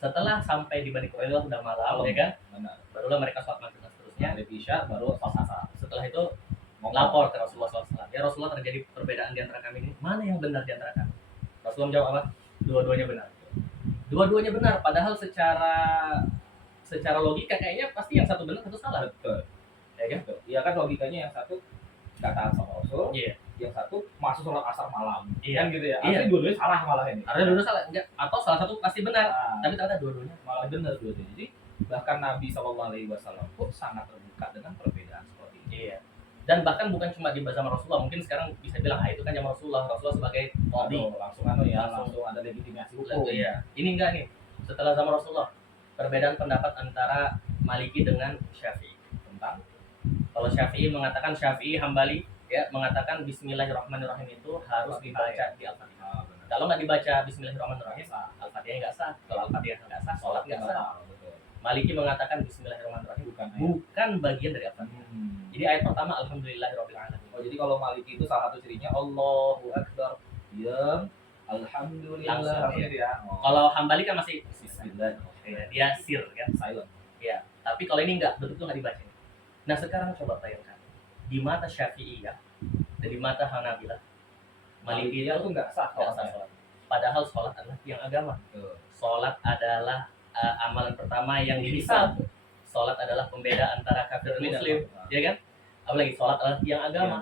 Setelah sampai di Bani Quraidah udah malam, ya kan? Benar. Barulah mereka sholat maghrib dan seterusnya. Maghrib Isya baru sholat asar. Setelah itu Ngomong. lapor ke Rasulullah SAW. Ya Rasulullah, terjadi perbedaan di antara kami ini. Mana yang benar di antara kami? Rasulullah jawab apa? Dua-duanya benar. Dua-duanya benar. Padahal secara logika kayaknya pasti yang satu benar, satu salah. Betul. Ya kan? Betul. Iya kan logikanya yang satu nggak taat sama Rasul, Iya. yang satu masuk sholat asar malam. Iya. Kan gitu ya. Iya. Artinya dua-duanya salah malah ini. Karena dua salah, enggak, atau salah satu pasti benar, Nah, tapi ternyata dua-duanya. malah benar dua-duanya. Jadi bahkan Nabi SAW pun sangat terbuka dengan perbedaan seperti ini. Iya. Dan bahkan bukan cuma di zaman Rasulullah, mungkin sekarang bisa bilang itu kan zaman Rasulullah sebagai qadhi. Langsung langsung ada legitimasi hukum. Iya. Ini enggak nih. Setelah zaman Rasulullah, perbedaan pendapat antara Maliki dengan Syafi'i Tentang Kalau Syafi'i mengatakan, Syafi'i Hambali ya mengatakan Bismillahirrahmanirrahim itu harus dibaca di Al-Fatihah. benar. Kalau nggak dibaca Bismillahirrahmanirrahim, Sah. Al-Fatihah nggak sah. Kalau Al-Fatihah nggak sah, sholat nggak sah. Betul. Maliki mengatakan Bismillahirrahmanirrahim Bukan ayat. bukan bagian dari Al-Fatihah. Jadi ayat pertama Alhamdulillahirabbil alamin. Oh, jadi kalau Maliki itu salah satu cirinya Allahu Akbar. Yang Alhamdulillah. Langsung, gitu ya. Oh. Kalau Hambali kan masih Bismillah. ya, dia sir kan. Silent. Ya, tapi kalau ini nggak, betul-betul nggak dibaca. Nah sekarang coba bayangkan, di mata Syafi'i ya, dan di mata Hanabilah, Maliki Maliki itu nggak sah. nggak sah sholat. Padahal sholat adalah tiang agama. Betul. Sholat adalah amalan pertama yang dihisab. Sholat adalah pembeda antara kafir dan muslim, ya kan? Apalagi sholat adalah tiang agama.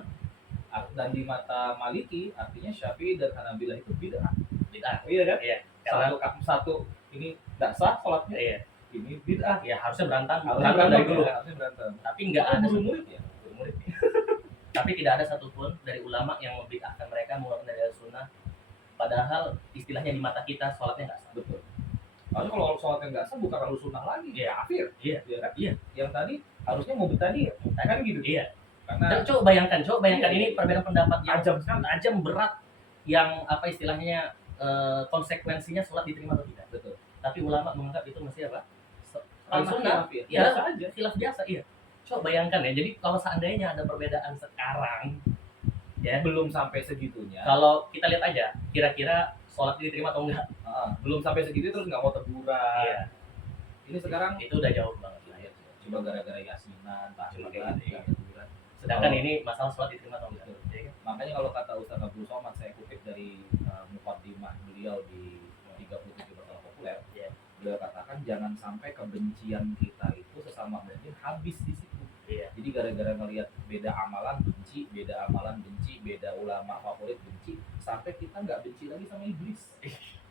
Dan di mata Maliki artinya Syafi'i dan Hanabilah itu bid'ah. Bid'ah. Iya kan? Iya. Karena Satu ini nggak sah sholatnya. iya, Ini bid'ah. ya harusnya berantem Berantem dari dulu. Harusnya berantem. Tapi nggak ada Guru murid ya. murid. Tapi tidak ada satupun dari ulama yang membid'ahkan mereka mengeluarkan dari sunnah. Padahal istilahnya di mata kita sholatnya nggak sah. Betul. Harusnya kalau sholatnya nggak sah bukan harus sunnah lagi. Iya. Kafir. Iya. Iya kan? Iya. Yang tadi harusnya mau tadi kan gitu. Iya. Karena Dan coba bayangkan Iya. ini perbedaan pendapat yang tajam sekali. tajam, berat, yang apa istilahnya konsekuensinya sholat diterima atau tidak. Betul. Tapi ulama menganggap itu masih apa? Karena Sunnah. kafir. Ya, Biasa aja. khilaf biasa, iya. Coba bayangkan ya, jadi kalau seandainya ada perbedaan sekarang, ya, Belum sampai segitunya. kalau kita lihat aja, kira-kira sholat diterima atau enggak? Belum sampai segitu terus nggak mau teguran. Iya. Ini sekarang Itu udah jauh banget lah ya. coba gara-gara yasinan, Cuma tahlilan, kayak gitu, nggak teguran. Sedangkan Oh. ini masalah sholat diterima atau enggak. Ya kan? Makanya kalau kata Ustaz Abdul Somad, saya kutip dari mukaddimah beliau di 37 masalah populer. Iya. Beliau katakan jangan sampai kebencian kita itu sesama mukmin habis di situ. Iya. Jadi gara-gara ngelihat beda amalan benci, beda ulama favorit benci, sampai kita nggak benci lagi sama iblis,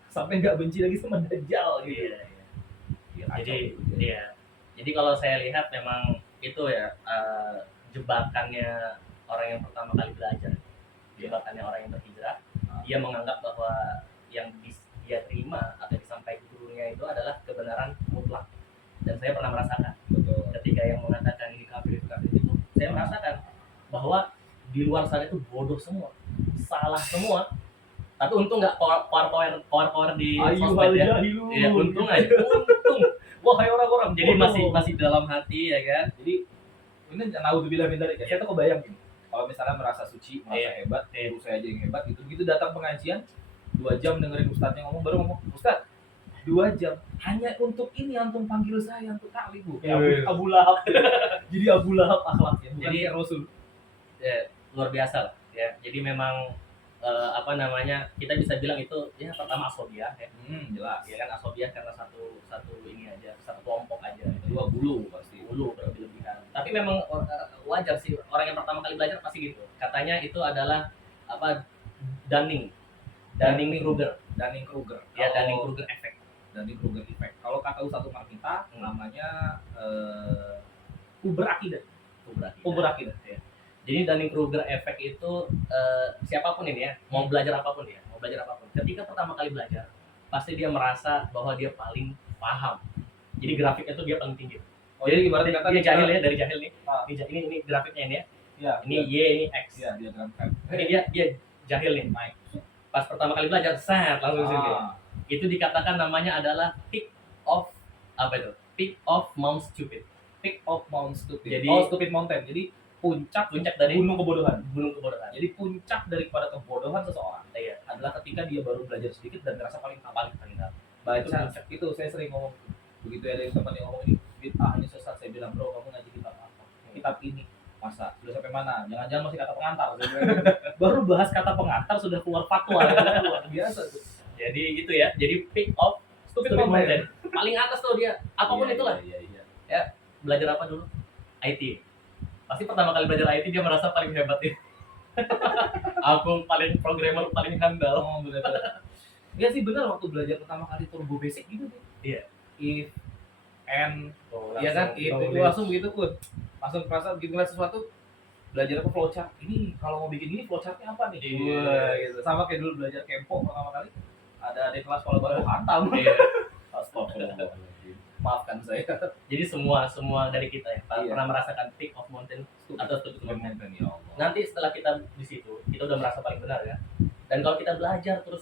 sampai nggak benci lagi sama dajjal gitu. Iya, iya. Ya, Jadi, kacau gitu ya. iya. Jadi kalau saya lihat memang itu ya jebakannya orang yang pertama kali belajar, jebakannya orang yang berhijrah. Dia menganggap bahwa yang dia terima atau disampaikan gurunya itu adalah kebenaran mutlak. Dan saya pernah merasakan Betul. ketika yang mengatakan ini kafir itu, saya merasakan bahwa di luar sana itu bodoh semua, salah semua. Tapi untung nggak power di sosmed ya. Iya, untung aja, untung. Wahai orang-orang, jadi masih dalam hati ya kan. Jadi ini naudzubillah min dzalik. Saya tuh kebayang gini. Kalau misalnya merasa suci, merasa hebat, guru saya aja yang hebat gitu. Begitu datang pengajian 2 jam dengerin ustadznya ngomong, baru ngomong, "Ustadz, 2 jam hanya untuk ini antum panggil saya untuk taklim, Bu." Abu Lahab. Jadi Abu Lahab akhlaknya, bukan Jadi kayak Rasul. Ya, luar biasa lah ya. Jadi memang kita bisa bilang itu ya pertama asobiah ya. Jelas. Ya kan asobiah karena satu ini aja, satu kelompok aja. Kedua bulu pasti. Dulu berlebihan. Tapi memang wajar sih orang yang pertama kali belajar pasti gitu. Katanya itu adalah apa Dunning-Kruger. Dunning-Kruger. Ya, Kalau- Dunning-Kruger effect. Dunning-Kruger effect. Kalau kata Ustadz Umar Minta, Hmm. namanya Uber Akidah. Kubur akidah. Ya. Jadi Dunning-Kruger effect itu siapapun ini ya, mau belajar apapun ya, ketika pertama kali belajar, pasti dia merasa bahwa dia paling paham. Jadi grafiknya itu dia paling tinggi. Oh, jadi ibarat kata Dia jahil ya, dari jahil nih. Ah. Ini grafiknya ini ya. Ya, Ini Y, ini X. ya diagram kan. Ini dia jahil nih. naik. Pas pertama kali belajar, set langsung sini. Ah, Itu dikatakan namanya adalah peak of apa itu? Peak of Mount Stupid. Peak of Mount Stupid. Jadi- Stupid Mountain. Jadi puncak Puncak dari gunung kebodohan. gunung kebodohan. Jadi puncak daripada kebodohan seseorang Iya, adalah ketika dia baru belajar sedikit dan merasa paling tahu. paling tahu. baca itu saya sering ngomong begitu ada yang teman yang ngomong ini bid'ah ini sesat, saya bilang bro kamu ngaji kitab apa, kitab ini masa sudah sampai mana, jangan-jangan masih kata pengantar. Saya bilang gitu. Baru bahas kata pengantar sudah keluar fatwa ya. Luar biasa tuh. Jadi itu ya, jadi peak of Stupid stupid content. content. Paling atas tuh dia, apapun itulah. Iya, iya. Ya, belajar apa dulu? IT. Pasti pertama kali belajar IT dia merasa paling hebat ya. Aku paling programmer paling handal. Oh, benar-benar. Iya sih benar, waktu belajar pertama kali turbo basic gitu tuh. Iya. If and Oh, iya kan, if langsung itu langsung gitu pun. Langsung kerasa gitu ngeliat sesuatu, belajar apa flowchart. Ini kalau mau bikin ini flowchartnya apa nih? Iya. Wah, gitu. Sama kayak dulu belajar Kempo pertama kali. Ada di kelas kalau baru hantam. Iya. Astagfirullahaladzim. Maafkan saya. Jadi semua dari kita ya Iya. pernah merasakan peak of mountain atau stupid content. Ya Allah. Nanti setelah kita di situ, kita udah merasa paling benar ya. Dan kalau kita belajar terus,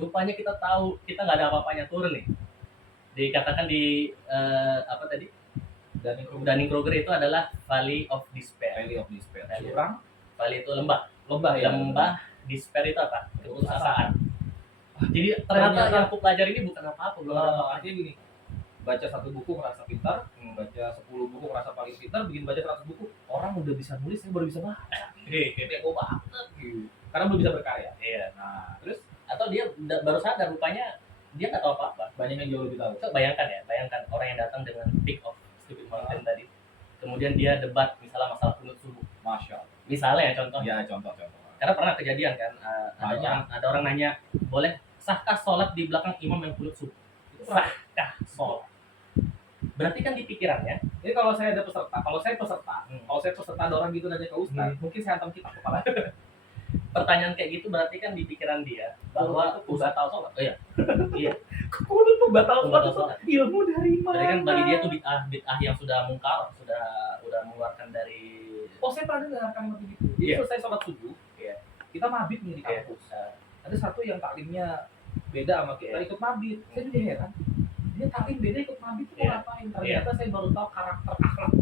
rupanya kita tahu kita nggak ada apa-apanya, turun nih. Dikatakan di apa tadi? Dunning-Kruger itu adalah Valley of Despair. Valley of Despair. Valley. Jurang, Valley itu lembah. lembah ya. Lembah, despair itu apa? Keputusasaan. Jadi ternyata yang aku pelajari ini bukan apa-apa, belum ada apa-apa. Artinya gini, baca 1 buku merasa pintar, baca 10 buku merasa paling pintar, bikin baca 100 buku, orang udah bisa nulis, saya baru bisa baca. Bego banget gitu. Karena belum bisa berkarya. Iya. Nah, terus Atau dia baru sadar rupanya dia nggak tahu apa-apa. banyak yang jauh lebih tahu. So, bayangkan orang yang datang dengan peak of stupid mountain tadi. Kemudian dia debat misalnya masalah kunut subuh. Masya Allah. Misalnya ya contoh. Ya, contoh. Karena pernah kejadian kan, Banyak. ada orang nanya, boleh sahkah sholat di belakang imam yang kunut subuh? Itu pernah. Sahkah sholat? Berarti kan di pikirannya, Jadi kalau saya ada peserta, kalau saya peserta ada orang gitu nanya ke Ustaz, Hmm. mungkin saya hantam kitab kepala. pertanyaan kayak gitu berarti kan di pikiran dia bahwa Kunut itu batal sholat. Oh iya. Iya. Kunut tuh batal Batal sholat. sholat. Ilmu dari mana? Berarti kan bagi dia tuh bid'ah yang sudah mungkar, sudah mengeluarkan dari. Oh, saya pernah dengar kalimat begitu. Jadi Iya. selesai sholat subuh, Iya. kita mabit nih di Iya. kampus. Ada satu yang taklimnya beda sama kita, Iya. ikut mabit. Saya juga heran. Dia taklim beda ikut mabit itu Iya. ngapain? Ternyata saya baru tahu karakter akhlak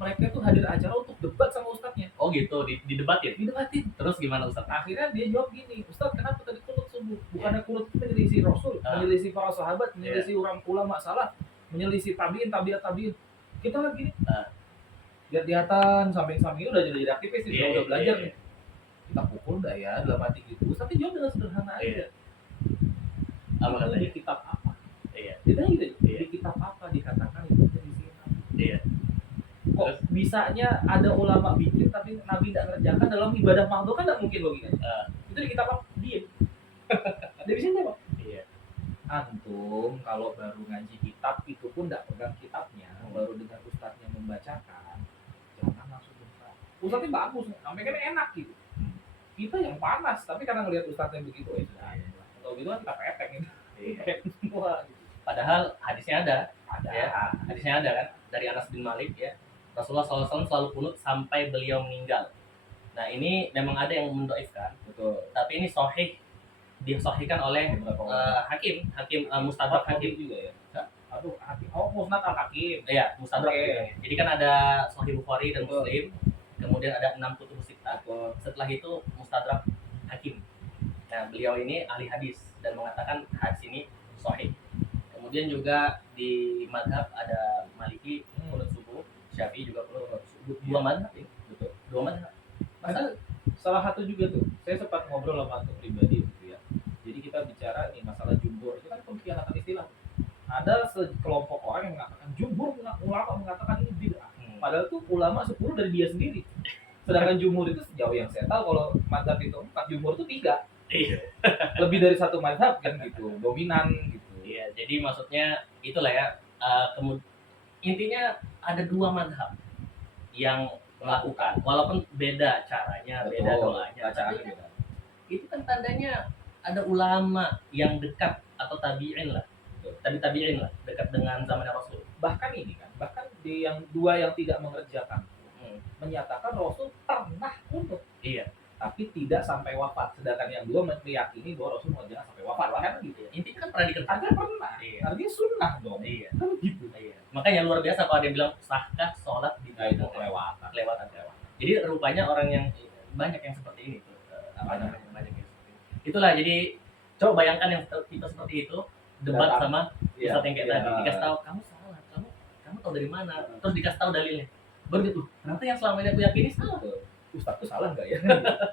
mereka tuh hadir acara untuk debat sama ustadznya. Oh gitu, didebatin. Didebatin. Terus gimana Ustaz? Akhirnya dia jawab gini, Ustaz kenapa tadi kunut subuh? Bukannya kunut itu menyelisih Rasul, menyelisih para sahabat, menyelisih orang ulama salah, menyelisih tabiin. Kita kan gini, lihat-lihatan, samping-samping udah jadi aktivis, udah belajar nih. Kita pukul dah ya dalam hati gitu. Tapi jawab dengan sederhana aja. Apa Itu katanya? di kitab apa? Iya. Dia gitu, Iya. di kitab apa dikatakan itu menyelisih Nabi? Iya. Kok bisanya ada ulama bikin tapi Nabi tidak ngerjakan dalam ibadah makhluk, kan tidak mungkin logikanya. Itu di kitab apa? Diem. Dia bisa jawab. Iya. Antum kalau baru ngaji kitab itu pun tidak pegang kitabnya, baru dengar ustadznya membacakan, jangan langsung buka. Ustadznya bagus, sampai kan enak gitu. Kita yang panas, tapi karena ngelihat ustadznya begitu, atau gitu kan kita petek gitu. Iya. Wah, gitu. Padahal hadisnya ada. Ada. Ya, hadisnya ada kan dari Anas bin Malik ya. Rasulullah SAW selalu kunut sampai beliau meninggal. Nah ini memang ada yang mendoifkan, Betul. tapi ini sahih, disahihkan oleh Beberapa orang. hakim Mustadrak Hakim. juga ya. Aduh, hakim. Oh, Musnad al-Hakim. Iya, Mustadrak. Oke. Jadi kan ada Sahih Bukhari dan Betul. Muslim, kemudian ada 6 kutub sittah. Setelah itu Mustadrak Hakim. Nah, beliau ini ahli hadis dan mengatakan hadis ini sahih. Kemudian juga di madhab ada Maliki kunut subuh, Syafi'i juga kunut subuh. Dua madhab ya. Betul. Dua madhab. Ada salah satu juga tuh, saya sempat ngobrol sama antum pribadi gitu ya. Jadi kita bicara nih masalah jumhur, itu kan pengkhianatan istilah. Ada sekelompok orang yang mengatakan jumhur ulama mengatakan ini bid'ah. Padahal tuh ulama 10 dari dia sendiri. Sedangkan jumhur itu sejauh yang saya tahu kalau mazhab itu 4, jumhur itu 3. Iya. Lebih dari satu mazhab kan gitu, dominan gitu. Iya, jadi maksudnya itulah ya. Intinya ada 2 madhab yang melakukan, walaupun beda caranya, beda doanya. Bacaannya Tapi beda. itu kan tandanya ada ulama yang dekat atau tabi'in lah. Tabi'in lah, dekat dengan zaman Rasul. Bahkan ini kan, bahkan di yang 2 yang tidak mengerjakan menyatakan Rasul pernah kunut. Iya. Tapi tidak sampai wafat. Sedangkan yang 2 meyakini bahwa Rasul mengerjakan sampai wafat. Kan gitu ya. Intinya kan pernah dikerjakan. Artinya pernah. Iya. Artinya sunnah dong. Iya. Kan gitu. Iya. Makanya luar biasa kalau dia bilang sahkah sholat di Nah, itu kelewatan. kelewatan. Jadi rupanya orang yang banyak yang seperti ini tuh. Banyak yang seperti ini. Itulah jadi Coba bayangkan yang tipe seperti itu debat Datang. sama Iya. ustadz yang kayak Iya. tadi, dikasih tahu kamu salah, kamu tahu dari mana, terus dikasih tahu dalilnya, baru gitu ternyata yang selama ini aku yakini salah. Betul. Ustadz tuh salah nggak ya?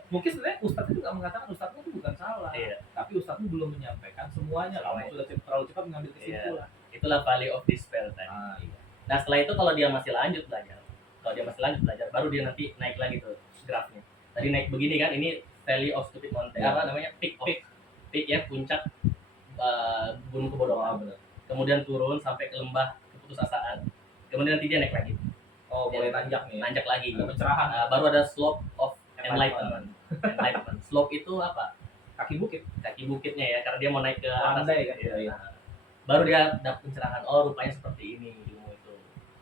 Mungkin sebenarnya Ustadz itu nggak mengatakan Ustadz itu bukan salah, Iya. tapi Ustadz itu belum menyampaikan semuanya. Kamu Semuanya. sudah terlalu cepat mengambil kesimpulan. Itulah value of despair tadi. Iya. Nah setelah itu kalau dia masih lanjut belajar, baru dia nanti naik lagi tuh grafnya. Tadi naik begini kan, ini valley of stupid mountain, Ya. apa namanya, peak ya, puncak gunung kebodohan. Benar. Kemudian turun sampai ke lembah keputusasaan. Kemudian nanti dia naik lagi, Oh, boleh nanjak nih. nanjak lagi. Ada pencerahan. Baru ada slope of enlightenment. Slope itu apa? Kaki bukit. Kaki bukitnya ya, karena dia mau naik ke atas. Landai kan? Ya. Iya. Baru dia dapat pencerahan. Oh, rupanya seperti ini ilmu itu.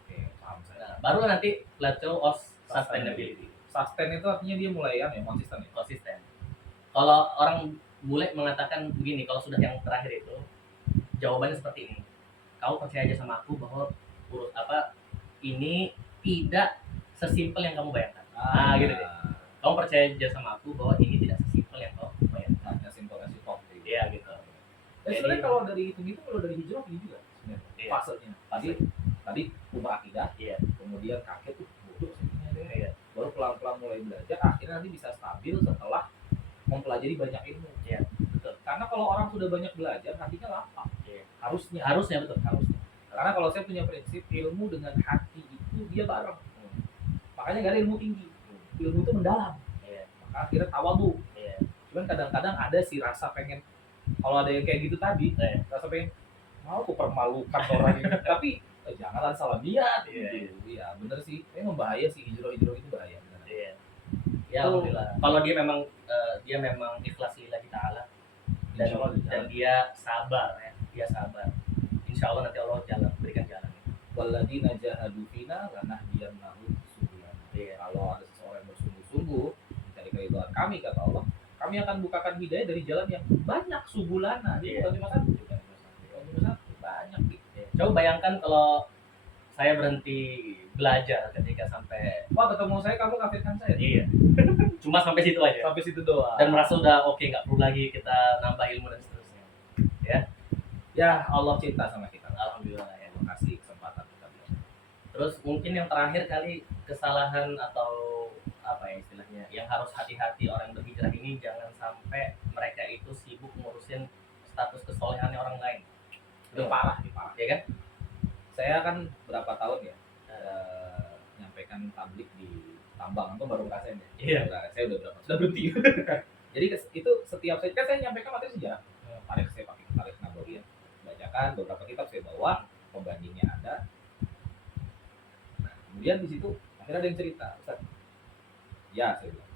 Oke, paham saya. Nah, baru nanti plateau of sustainability. Sustain itu artinya dia mulai ya konsisten ya. Konsisten. Kalau orang bule mengatakan begini, kalau sudah yang terakhir itu jawabannya seperti ini. Kamu percaya aja sama aku bahwa ini tidak sesimpel yang kamu bayangkan. Gitu deh. Kamu percaya aja sama aku bahwa ini tidak sesimpel yang kamu bayangkan. Hanya simpel as pop. Iya gitu. Dan sebenarnya kalau dari itu kalau dari hijrah ini juga sebenarnya Iya. fasenya. Tadi umrah akidah, Iya. kemudian kakek tuh bodoh sebenarnya deh. Iya. Baru pelan-pelan mulai belajar, akhirnya nanti bisa stabil setelah mempelajari banyak ilmu. Iya, betul. Karena kalau orang sudah banyak belajar, hatinya lapang. Iya. Harusnya betul. harusnya. Karena kalau saya punya prinsip ilmu dengan hati itu dia bareng. Makanya gak ada ilmu tinggi. Ilmu itu mendalam. Iya. Maka akhirnya tawadu. Iya. Cuman kadang-kadang ada sih rasa pengen, kalau ada yang kayak gitu tadi, Iya. rasa pengen mau aku permalukan orang ini. Tapi janganlah salah niat. Iya. Iya, bener sih. Ini membahaya sih, hijrah itu bahaya. Iya. Ya alhamdulillah. Kalau dia memang ikhlas lillahi ta'ala dan dia sabar ya, insya Allah nanti Allah berikan jalan. Waladina jahadu fina lanahdiyannahum subulana. Kalau ada seseorang yang bersungguh-sungguh mencari keridhaan kami, kata Allah, kami akan bukakan hidayah dari jalan yang banyak subulana. Jadi bukan cuma satu, banyak gitu. Coba bayangkan kalau saya berhenti belajar ketika sampai ketemu saya kamu kafirkan saya. Iya. Cuma sampai situ aja. Sampai situ doang. Dan merasa udah oke, nggak perlu lagi kita nambah ilmu dan seterusnya. Ya Allah cinta sama kita. Alhamdulillah ya. Kasih kesempatan kita belajar. Terus mungkin yang terakhir kali, kesalahan atau apa ya istilahnya, yang harus hati-hati orang berhijrah ini, jangan sampai mereka itu sibuk ngurusin status kesolehannya orang lain. Itu parah, ya kan? Saya kan berapa tahun ya nyampaikan tablik di Tambang atau baru Kasen ya. Iya. Saya sudah berhenti. Jadi itu setiap saya nyampaikan materi sejarah. Tarikh saya pakai tarikh Nabawi ya. Bacakan beberapa kitab saya bawa, pembandingnya ada. Nah, kemudian di situ akhirnya ada yang cerita, Ustaz. Ya, saya bilang.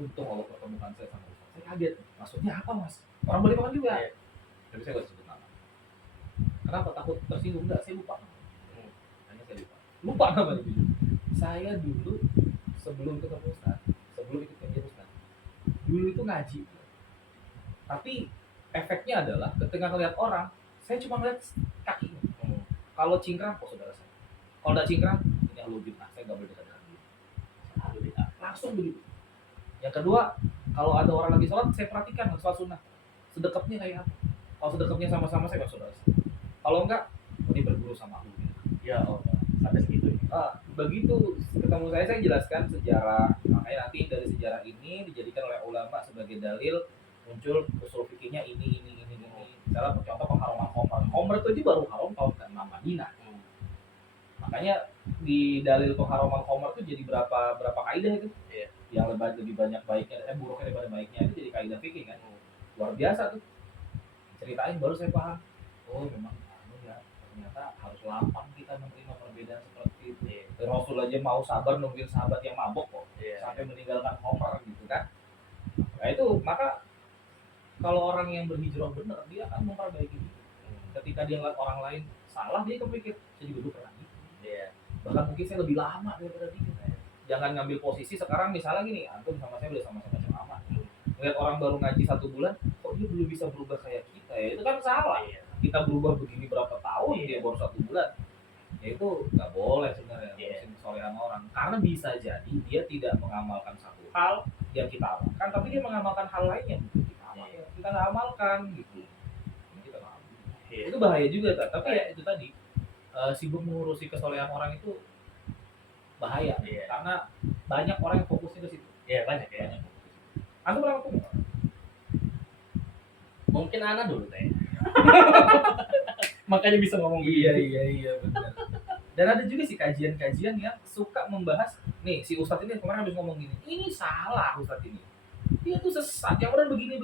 Untung Allah pertemukan saya sama Ustaz. Saya kaget. Maksudnya apa, Mas? Orang boleh makan juga. Iya. Tapi saya nggak sebut nama. Kenapa? Takut tersinggung? Enggak, saya lupa. Hanya saya lupa namanya. Saya dulu sebelum ketemu Ustaz, sebelum ikut kajian Ustaz, dulu itu ngaji. Tapi efeknya adalah ketika ngeliat orang, saya cuma ngeliat kakinya. Kalau cingkrang, saudara saya. Kalau udah cingkrang, ini ahlul bid'ah, saya nggak boleh dekat dengan dia. Ahlul bid'ah, langsung begitu. Yang kedua, kalau ada orang lagi sholat, saya perhatikan sholat sunnah. Sedekapnya kayak apa? Kalau sedekapnya sama-sama saya saudara saya. Kalau enggak, ini berguru sama ahlul bid'ah. Ya Allah, sampai segitu. Begitu ketemu saya jelaskan sejarah. Makanya nanti dari sejarah ini dijadikan oleh ulama sebagai dalil, muncul usul fikihnya ini. Misalnya contoh pengharuman khamr. Khamr itu aja baru haram tahun ke-6 Madinah. Makanya di dalil pengharuman khamr itu jadi berapa kaidah itu? Iya. Yang lebih banyak baiknya, buruknya daripada baiknya itu jadi kaidah fikih kan. Luar biasa tuh. Ceritain baru saya paham. Oh, memang ternyata harus lapang kita menerima perbedaan seperti itu. Rasul aja mau sabar nungguin sahabat yang mabok kok, sampai meninggalkan khamr gitu kan. Nah itu, maka kalau orang yang berhijrah benar, dia akan memperbaiki itu. Ketika dia ngeliat orang lain salah, dia kepikir, saya juga dulu pernah gitu. Bahkan mungkin saya lebih lama daripada dia. Jangan ngambil posisi sekarang, misalnya gini, antum sama saya udah sama-sama lama. Ngeliat orang baru ngaji 1 bulan, kok dia belum bisa berubah kayak kita ya, itu kan salah. Kita berubah begini berapa tahun, dia baru 1 bulan. Ya itu nggak boleh sebenarnya ngurusin kesolehan orang, karena bisa jadi dia tidak mengamalkan satu hal yang kita amalkan, tapi dia mengamalkan hal lain yang bukan kita amalkan. kita nggak amalkan gitu. Ini kita nggak amalkan. Iya. Itu bahaya juga kan. Tapi ya itu tadi sibuk mengurusi kesolehan orang itu bahaya. Iya. Karena banyak orang yang fokusnya ke situ. Iya, banyak ya. Banyak. Antum pernah ketemu? Mungkin Ana dulu teh. Makanya bisa ngomong Iya benar. Dan ada juga sih kajian-kajian yang suka membahas nih si Ustadz ini kemarin habis ngomong gini, ini salah Ustadz ini, dia tuh sesat, yang benar begini,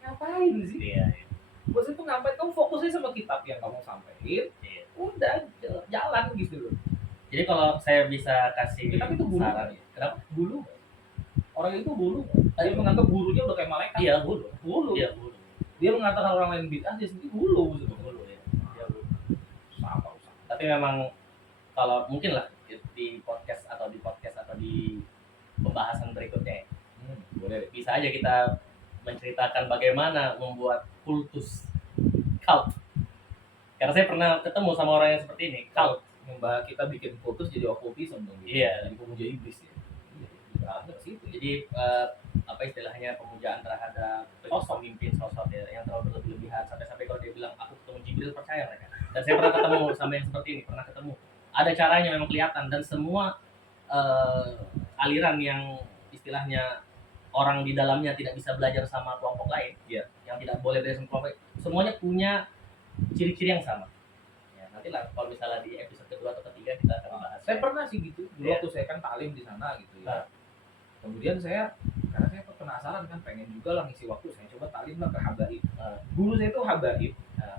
ngapain sih? Iya. Maksudnya tuh ngapain, kamu fokusnya sama kitab yang kamu sampaikan, Iya. udah jalan gitu loh. Jadi kalau saya bisa kasih Tapi itu bulu saran, kan? kenapa? Bulu, orang itu bulu, dia menganggap gurunya udah kayak malaikat. Iya, bulu. Bulu. Iya, bulu. Dia mengatakan orang lain bid'ah, dia sendiri bulu gitu. Bulu ya. Iya, bulu. Sama Ustaz. Tapi memang kalau mungkin lah di podcast atau di pembahasan berikutnya ya, Boleh. bisa aja kita menceritakan bagaimana membuat kultus cult. Karena saya pernah ketemu sama orang yang seperti ini, cult. Membahas kita bikin kultus jadi okkultisme dong. Iya. Jadi pemuja iblis ya. Ada sih itu. Jadi apa istilahnya, pemujaan terhadap pemimpin sosok ya, yang terlalu berlebihan sampai kalau dia bilang aku ketemu Jibril, percaya mereka. Dan saya pernah ketemu sama yang seperti ini, pernah ketemu. Ada caranya memang kelihatan, dan semua aliran yang istilahnya orang di dalamnya tidak bisa belajar sama kelompok lain, Iya. yang tidak boleh belajar sama kelompok, semuanya punya ciri-ciri yang sama. Ya, nantilah kalau misalnya di episode kedua atau ketiga kita akan bahas. Saya pernah sih gitu. Dulu Iya. waktu saya kan taklim di sana gitu ya. Nah. Kemudian karena saya penasaran kan, pengen juga lah ngisi waktu, saya coba taklim lah ke Habaib. Nah. Guru saya itu Habaib, Nah.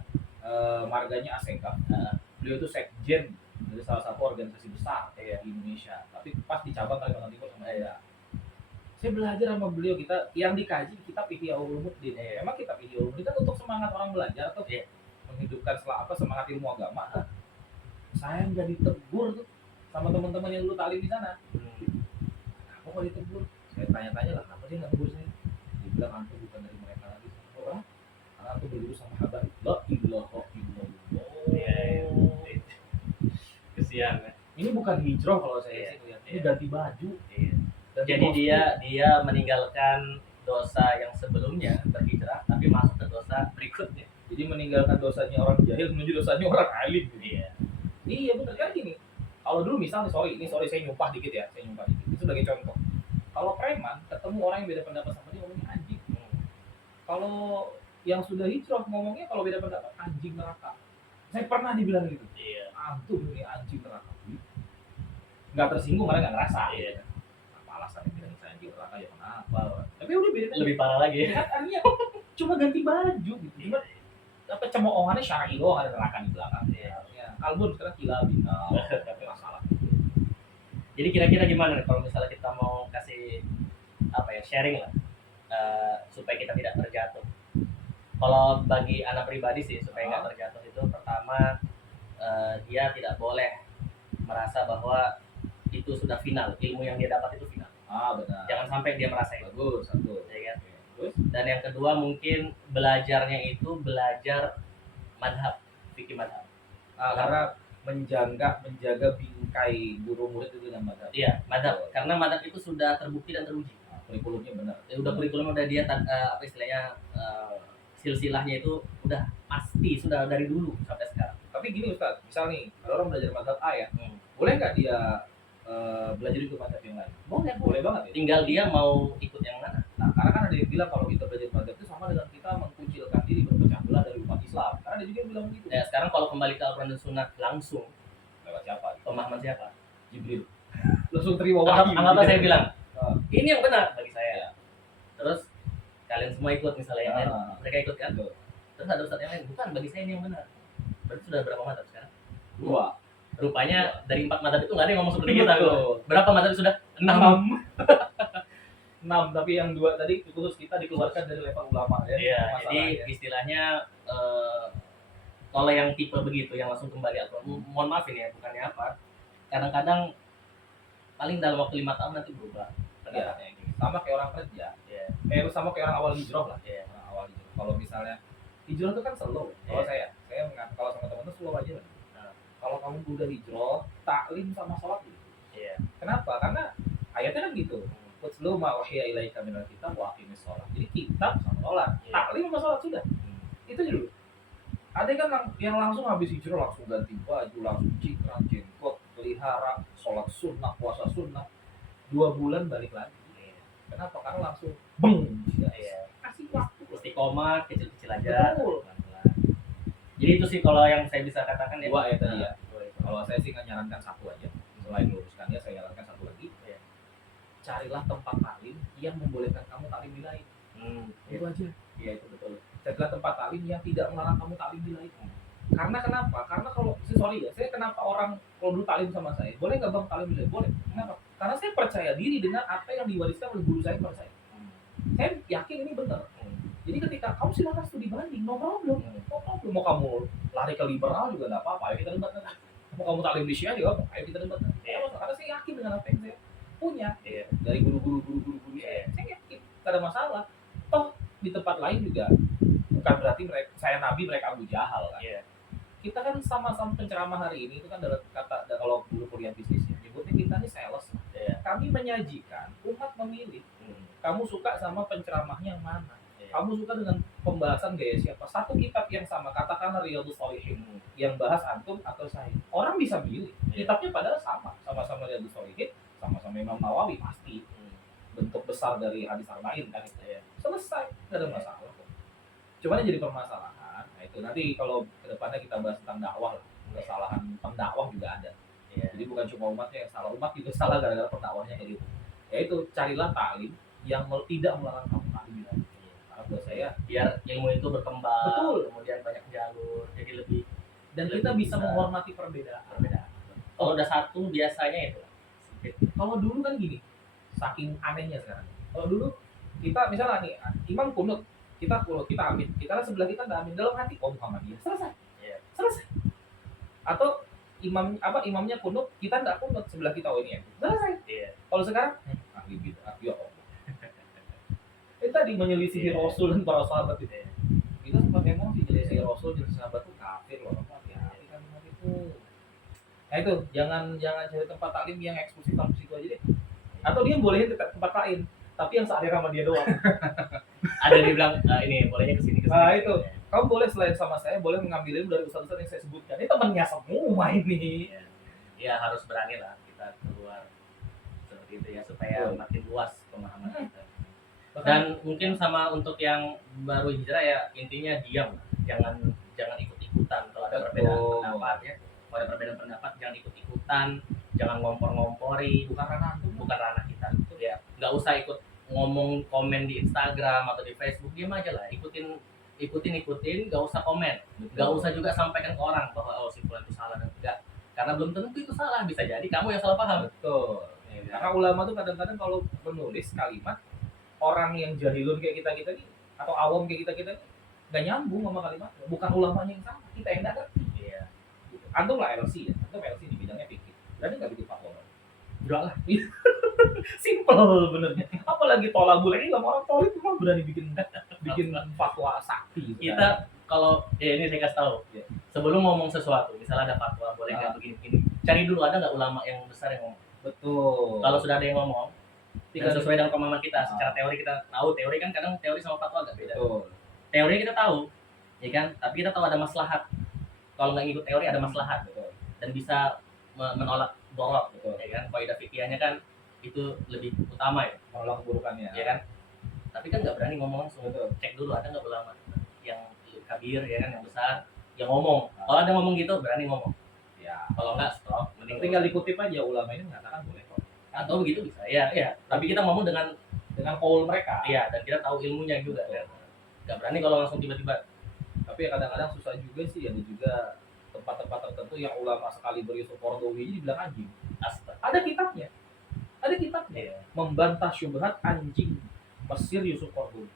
marganya Aseka. Nah. Beliau itu sekjen dari salah satu organisasi besar di Indonesia, tapi pas di cabang Kalimantan Timur sama saya. Saya belajar sama beliau, kita yang dikaji kitab Ihya Ulumuddin. Emang kitab Ihya Ulumuddin kan untuk semangat orang belajar atau menghidupkan semangat ilmu agama. Saya nggak ditegur tuh sama teman-teman yang dulu taklim di sana. Kenapa kok ditegur? Saya tanya-tanya lah, kenapa dia nggak tegur saya? Dia bilang antum bukan dari mereka lagi. Oh, karena antum berguru sama Habaib. La ilaha illallah. Kesian ya. Ini bukan hijrah kalau saya sih lihat. Ini ganti baju. Jadi dia meninggalkan dosa yang sebelumnya berhijrah, tapi masuk ke dosa berikutnya. Jadi meninggalkan dosanya orang jahil menuju dosanya orang alim. Iya betul kan gini. Kalau dulu misalnya sorry saya nyumpah dikit ya, itu sebagai contoh. Kalau preman ketemu orang yang beda pendapat sama dia, ngomongnya anjing. Kalau yang sudah hijrah ngomongnya kalau beda pendapat, anjing neraka. Saya pernah dibilang gitu. Iya. Antum ini anjing neraka. Nggak tersinggung karena nggak ngerasa. Iya. Apa alasannya bilang saya anjing neraka ya kenapa? Tapi udah beda. Lebih parah lagi. Kan artinya cuma ganti baju gitu. Cuma apa cemoohannya syar'i doang, ada neraka di belakang. Ya, album sekarang kilabin. Masalah. Jadi kira-kira gimana nih kalau misalnya kita mau kasih sharing lah supaya kita tidak terjatuh. Kalau bagi anak pribadi sih supaya nggak terjatuh itu, pertama dia tidak boleh merasa bahwa itu sudah final, ilmu yang dia dapat itu final. Benar. Jangan sampai dia merasa itu. Bagus, satu. Ya kan? Terus? Dan yang kedua mungkin belajarnya itu belajar madhab, fikih madhab. Karena menjaga bingkai guru murid itu dengan madhab. Iya, madhab. Karena madhab itu sudah terbukti dan teruji. Kurikulumnya benar. Udah kurikulumnya udah dia istilahnya silsilahnya itu udah pasti, sudah dari dulu sampai sekarang. Tapi gini Ustaz, misal nih kalau orang belajar madhab A ya, boleh nggak dia belajar itu madhab yang lain? Boleh banget ya. Tinggal dia mau ikut yang mana. Nah, karena kan ada yang bilang kalau kita belajar madhab itu sama dengan kita mengkucilkan diri, berpecah belah dari umat Islam. Karena ada juga yang bilang begitu. Ya sekarang kalau kembali ke Al-Quran dan Sunnah langsung Lewat siapa? pemahaman siapa? Jibril. Langsung terima wahyu. Anggaplah saya bilang ini yang benar bagi saya. Terus kalian semua ikut, misalnya yang lain mereka ikut kan? Terus ada ustadz yang lain, bukan, bagi saya ini yang benar. Berarti sudah berapa madhab sekarang? 2. Rupanya dari 4 madhab itu nggak ada yang ngomong seperti kita. Berapa madhab sudah? 6. 6, tapi yang 2 tadi khusus kita dikeluarkan dari level ulama ya. Iya, jadi istilahnya kalau yang tipe begitu yang langsung kembali Al-Quran, mohon maaf ini ya, bukannya apa, kadang-kadang paling dalam waktu 5 tahun nanti berubah pendapatnya. Sama kayak orang kerja. Sama kayak orang awal hijrah lah. Orang awal hijrah. Kalau misalnya hijrah itu kan slow. Kalau saya mengaku, kalau sama teman-teman slow aja lah. Kalau kamu udah hijrah, taklim sama sholat gitu. Kenapa? Karena ayatnya kan gitu. Watlu ma uhiya ilaika minal kitab wa aqimis shalah. Jadi kitab sama sholat, Iya. taklim sama sholat sudah. Itu dulu. Ada kan yang langsung habis hijrah langsung ganti baju, langsung cikran, jenggot, pelihara, sholat sunnah, puasa sunnah, 2 bulan balik lagi. Iya. Kenapa? Karena langsung beng. Iya. Kasih waktu. Istiqomah kecil-kecil aja. Betul. Pelan-pelan. Jadi itu sih kalau yang saya bisa katakan ya. Dua ya tadi ya. Dua itu. Kalau saya sih nggak nyarankan satu aja. Selain luruskannya, saya nyarankan satu lagi. Iya. Carilah tempat taklim yang membolehkan kamu taklim di lain. Iya. Itu aja. Iya, itu betul. Carilah tempat taklim yang tidak melarang kamu taklim di lain. Karena kenapa? Karena kalau sorry ya, saya kenapa orang kalau dulu taklim sama saya, boleh nggak bang taklim di lain? Boleh. Kenapa? Karena saya percaya diri dengan apa yang diwariskan oleh guru saya kepada saya. Saya yakin ini benar. Jadi ketika kamu silakan studi banding, no problem. No problem. Mau kamu lari ke liberal juga nggak apa-apa, ayo kita debatkan. Mau kamu taklim di Syiah juga, ayo kita debatkan. Karena saya yakin dengan apa yang saya punya Iya. dari guru saya yakin gak ada masalah. Toh di tempat lain juga bukan berarti saya nabi mereka Abu Jahal kan. Iya. Kita kan sama-sama penceramah hari ini itu kan dalam kata kalau dulu kuliah bisnis ya, nyebutnya kita ini sales. Iya. Kami menyajikan, umat memilih. Kamu suka sama penceramahnya yang mana? Iya. Kamu suka dengan pembahasan gaya siapa? Satu kitab yang sama, katakanlah Riyadhus Shalihin yang bahas antum atau saya. Orang bisa milih. Iya. Kitabnya padahal sama-sama Riyadhus Shalihin, sama-sama Imam Nawawi pasti. Bentuk besar dari hadis arba'in kan itu ya. Selesai, nggak ada masalah kok. Cuman yang jadi permasalahan, nah itu nanti kalau kedepannya kita bahas tentang dakwah lah, kesalahan pendakwah juga ada. Iya. Jadi bukan cuma umatnya yang salah, umat juga salah gara-gara pendakwahnya kayak gitu. Yaitu carilah taklim yang tidak melarang kamu taklim di lain. Karena buat saya Biar ilmu itu berkembang. Betul. Kemudian banyak jalur, jadi lebih dan Lebih kita bisa bisa menghormati perbedaan. Kalau udah satu biasanya itu sempit. Kalau dulu kan gini, saking anehnya sekarang. Kalau dulu kita misalnya nih imam kunut, kita amin, kita kan sebelah kita nggak amin dalam hati, oh Muhammadiyah, selesai. Iya. Selesai. Atau imamnya kunut, kita nggak kunut, sebelah kita oh ini ya, selesai. Iya. Kalau sekarang ahli bid'ah, ya Allah. Itu tadi menyelisihi Iya. Rasul dan para sahabat itu. Iya. Kita sempat emosi menyelisihi Rasul dan sahabat itu kafir loh. Hati-hati kalimat itu. Nah itu jangan cari tempat taklim yang eksklusif kamu situ aja deh. Atau dia bolehin tempat lain, tapi yang seadanya sama dia doang. Ada yang dibilang ini bolehnya kesini. Nah, itu. Kamu boleh selain sama saya, boleh mengambil ilmu dari ustaz-ustaz yang saya sebutkan. Ini temannya semua ini. Ya harus berani lah kita keluar seperti itu ya supaya Betul. makin luas pemahaman kita. Bahkan Dan mungkin sama untuk yang baru hijrah ya intinya diam, jangan ikut-ikutan kalau ada perbedaan Betul. pendapat ya. Kalau ada perbedaan pendapat jangan ikut-ikutan, jangan ngompor-ngompori, bukan ranah antum. bukan ranah kita. Ya, nggak usah ikut ngomong komen di Instagram atau di Facebook, diam aja lah, ikutin, nggak usah komen, nggak usah juga sampaikan ke orang bahwa oh si fulan itu salah dan enggak, karena belum tentu itu salah, bisa jadi kamu yang salah paham. Betul. Ya, Karena ulama tuh kadang-kadang kalau menulis kalimat, orang yang jahilun kayak kita nih atau awam kayak kita nih nggak nyambung sama kalimat. Bukan ulamanya yang salah, kita yang nggak ngerti. Iya. Antum lah LC ya, antum LC di bidangnya fikih. Berarti nggak bikin fatwa. Enggak lah. Simple benernya. Apalagi tolabul ilm, orang tolib cuma berani bikin fatwa sakti. Kita kalau ini saya kasih tahu, Iya. sebelum ngomong sesuatu, misalnya ada fatwa boleh nggak begini-begini, cari dulu ada nggak ulama yang besar yang ngomong. Betul. Kalau sudah ada yang ngomong, tinggal sesuai dengan pemahaman kita. Ah. Secara teori kita tahu, teori kan kadang teori sama fatwa agak beda. Betul. Teori kita tahu, ya kan? Tapi kita tahu ada maslahat. Kalau nggak ngikut teori ada maslahat Betul. dan bisa menolak dorot, Betul. ya kan? Kaidah fikihnya kan itu lebih utama ya, Menolak keburukannya. ya kan? Tapi kan nggak berani ngomong langsung. Betul. Cek dulu ada nggak ulama yang kabir, ya kan, yang besar, yang ngomong. Kalau ada ngomong gitu berani ngomong. Ya. Kalau nggak stop, mending Tinggal dikutip aja ulama ini mengatakan boleh kok. atau begitu bisa. Ya. Tapi kita ngomong dengan Qaul mereka. iya, dan kita tahu ilmunya juga. Betul. Ya. Nggak berani kalau langsung tiba-tiba. Tapi ya kadang-kadang susah juga sih, ada juga tempat-tempat tertentu yang ulama sekali Yusuf Qaradawi ini dibilang anjing. Astaga. Ada kitabnya. Iya. Membantah syubhat anjing Mesir Yusuf Qaradawi.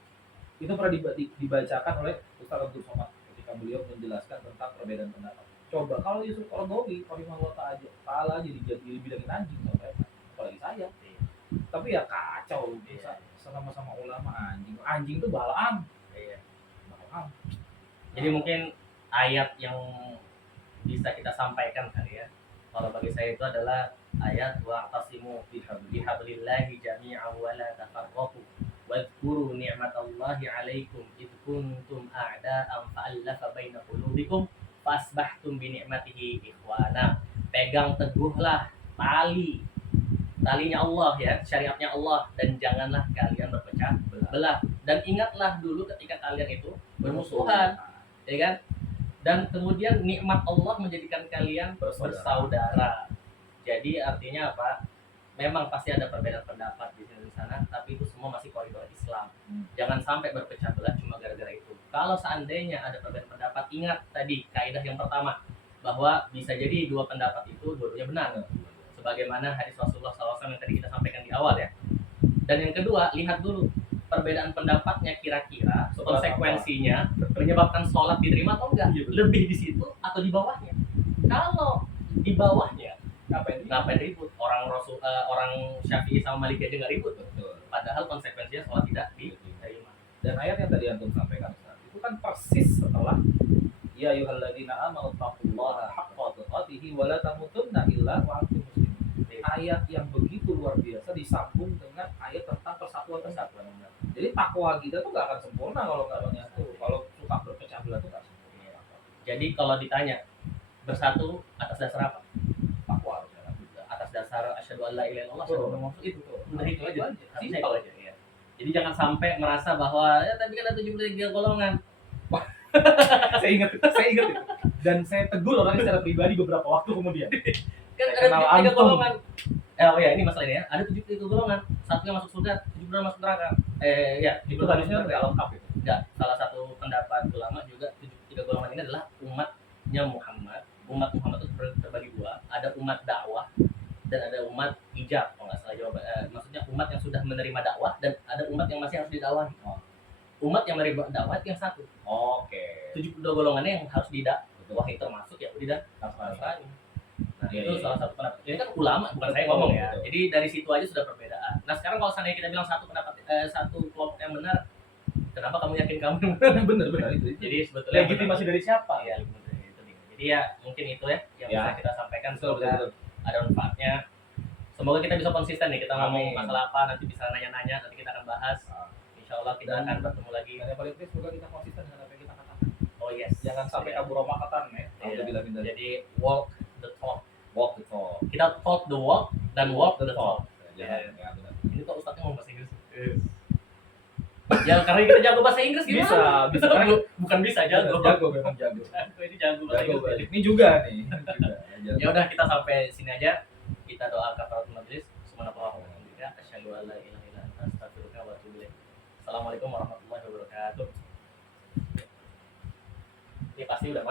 Itu pernah dibacakan oleh Ustaz Abdul Somad ketika beliau menjelaskan tentang perbedaan pendapat. Coba kalau Yusuf Qaradawi, rahimahullah ta'ala aja dibilangin anjing sama saya, apalagi saya. Iya. Tapi ya kacau, bisa sama-sama ulama anjing. Anjing itu balaan. Iya. Balaan. Jadi mungkin ayat yang bisa kita sampaikan kali ya. Kalau bagi saya itu adalah ayat wa'tasimu bihablillahi jami'an wa la tafarraqu wadhkuru ni'matallahi 'alaikum id kuntum a'da'an fa'alafa baina qulubikum fasbahtum bi ni'matihi ikhwana. Pegang teguhlah talinya Allah ya, syariatnya Allah, dan janganlah kalian berpecah belah. Dan ingatlah dulu ketika kalian itu bermusuhan, ya kan? Dan kemudian nikmat Allah menjadikan kalian bersaudara. Jadi artinya apa? Memang pasti ada perbedaan pendapat di sini di sana, tapi itu semua masih koridor Islam. Jangan sampai berpecah belah cuma gara-gara itu. Kalau seandainya ada perbedaan pendapat, ingat tadi kaidah yang pertama, bahwa bisa jadi dua pendapat itu dua-duanya benar. Sebagaimana hadis Rasulullah SAW yang tadi kita sampaikan di awal ya. Dan yang kedua, lihat dulu perbedaan pendapatnya kira-kira konsekuensinya menyebabkan sholat diterima atau enggak, lebih di situ atau di bawahnya. Kalau di bawahnya ngapain ribut, orang Syafi'i sama Maliki aja nggak ribut, padahal konsekuensinya sholat tidak diterima. Dan ayat yang tadi antum sampaikan itu kan persis setelah ya ayyuhalladzina amanu taqullaha haqqa tuqatih wa la tamutunna illa wa antum muslimun. Ayat yang begitu luar biasa disambung dengan ayat tentang persatuan. Jadi takwa kita tuh gak akan sempurna kalau nggak menyatu. Kalau suka berpecah belah tuh gak sempurna. Jadi kalau ditanya bersatu atas dasar apa? Takwa atas dasar asyhadu alla ilaha illallah, asyhadu anna muhammadan itu. Udah itu aja. Simpel aja ya. Jadi jangan sampai merasa bahwa ya tadi kan ada 73 golongan. saya ingat itu. Dan saya tegur orangnya secara pribadi beberapa waktu kemudian. Kan ada 73 golongan. Oh ya, ini masalah ini ya. Ada 73 golongan. Satunya masuk surga, 72 masuk neraka. Ya, Itu hadisnya nggak lengkap itu. Enggak, salah satu pendapat ulama juga 73 golongan ini adalah umatnya Muhammad. Umat Muhammad itu terbagi dua. Ada umat dakwah dan ada umat ijab. Kalau nggak salah jawab, maksudnya umat yang sudah menerima dakwah dan ada umat yang masih harus didakwahi. Umat yang menerima dakwah itu yang satu. Oke. 72 golongannya yang harus didakwahi termasuk ya udah Nasrani. Nah, itu salah satu pendapat. Ini kan ulama, bukan saya ngomong ya. Jadi dari situ aja sudah perbedaan. Nah, sekarang kalau seandainya kita bilang satu pendapat, satu kelompok yang benar, kenapa kamu yakin kamu benar itu. Jadi sebetulnya legitimasi dari siapa? Ya, itu dia. Jadi ya mungkin itu ya yang bisa kita sampaikan. Semoga ada manfaatnya. Semoga kita bisa konsisten nih, kita ngomong masalah apa, nanti bisa nanya-nanya, nanti kita akan bahas. Insya Allah kita akan bertemu lagi. Dan yang paling penting semoga kita konsisten dengan apa yang kita katakan. Oh yes. Jangan sampai kabur omakatan ya. Jadi walk the talk. Kita talk the walk dan walk the talk. Ya, benar. Ini kok ustadznya ngomong bahasa Inggris? Ya karena kita jago bahasa Inggris gimana? Bisa. Bukan bisa, jago. Memang jago. Ini jago bahasa Inggris. Ini juga nih. Ya udah, kita sampai sini aja. Kita doa kafaratul majlis. Subhanallah wa bihamdihi asyhadu an la ilaha illa anta astaghfiruka wa atubu ilaik. Assalamualaikum warahmatullahi wabarakatuh. Ini pasti udah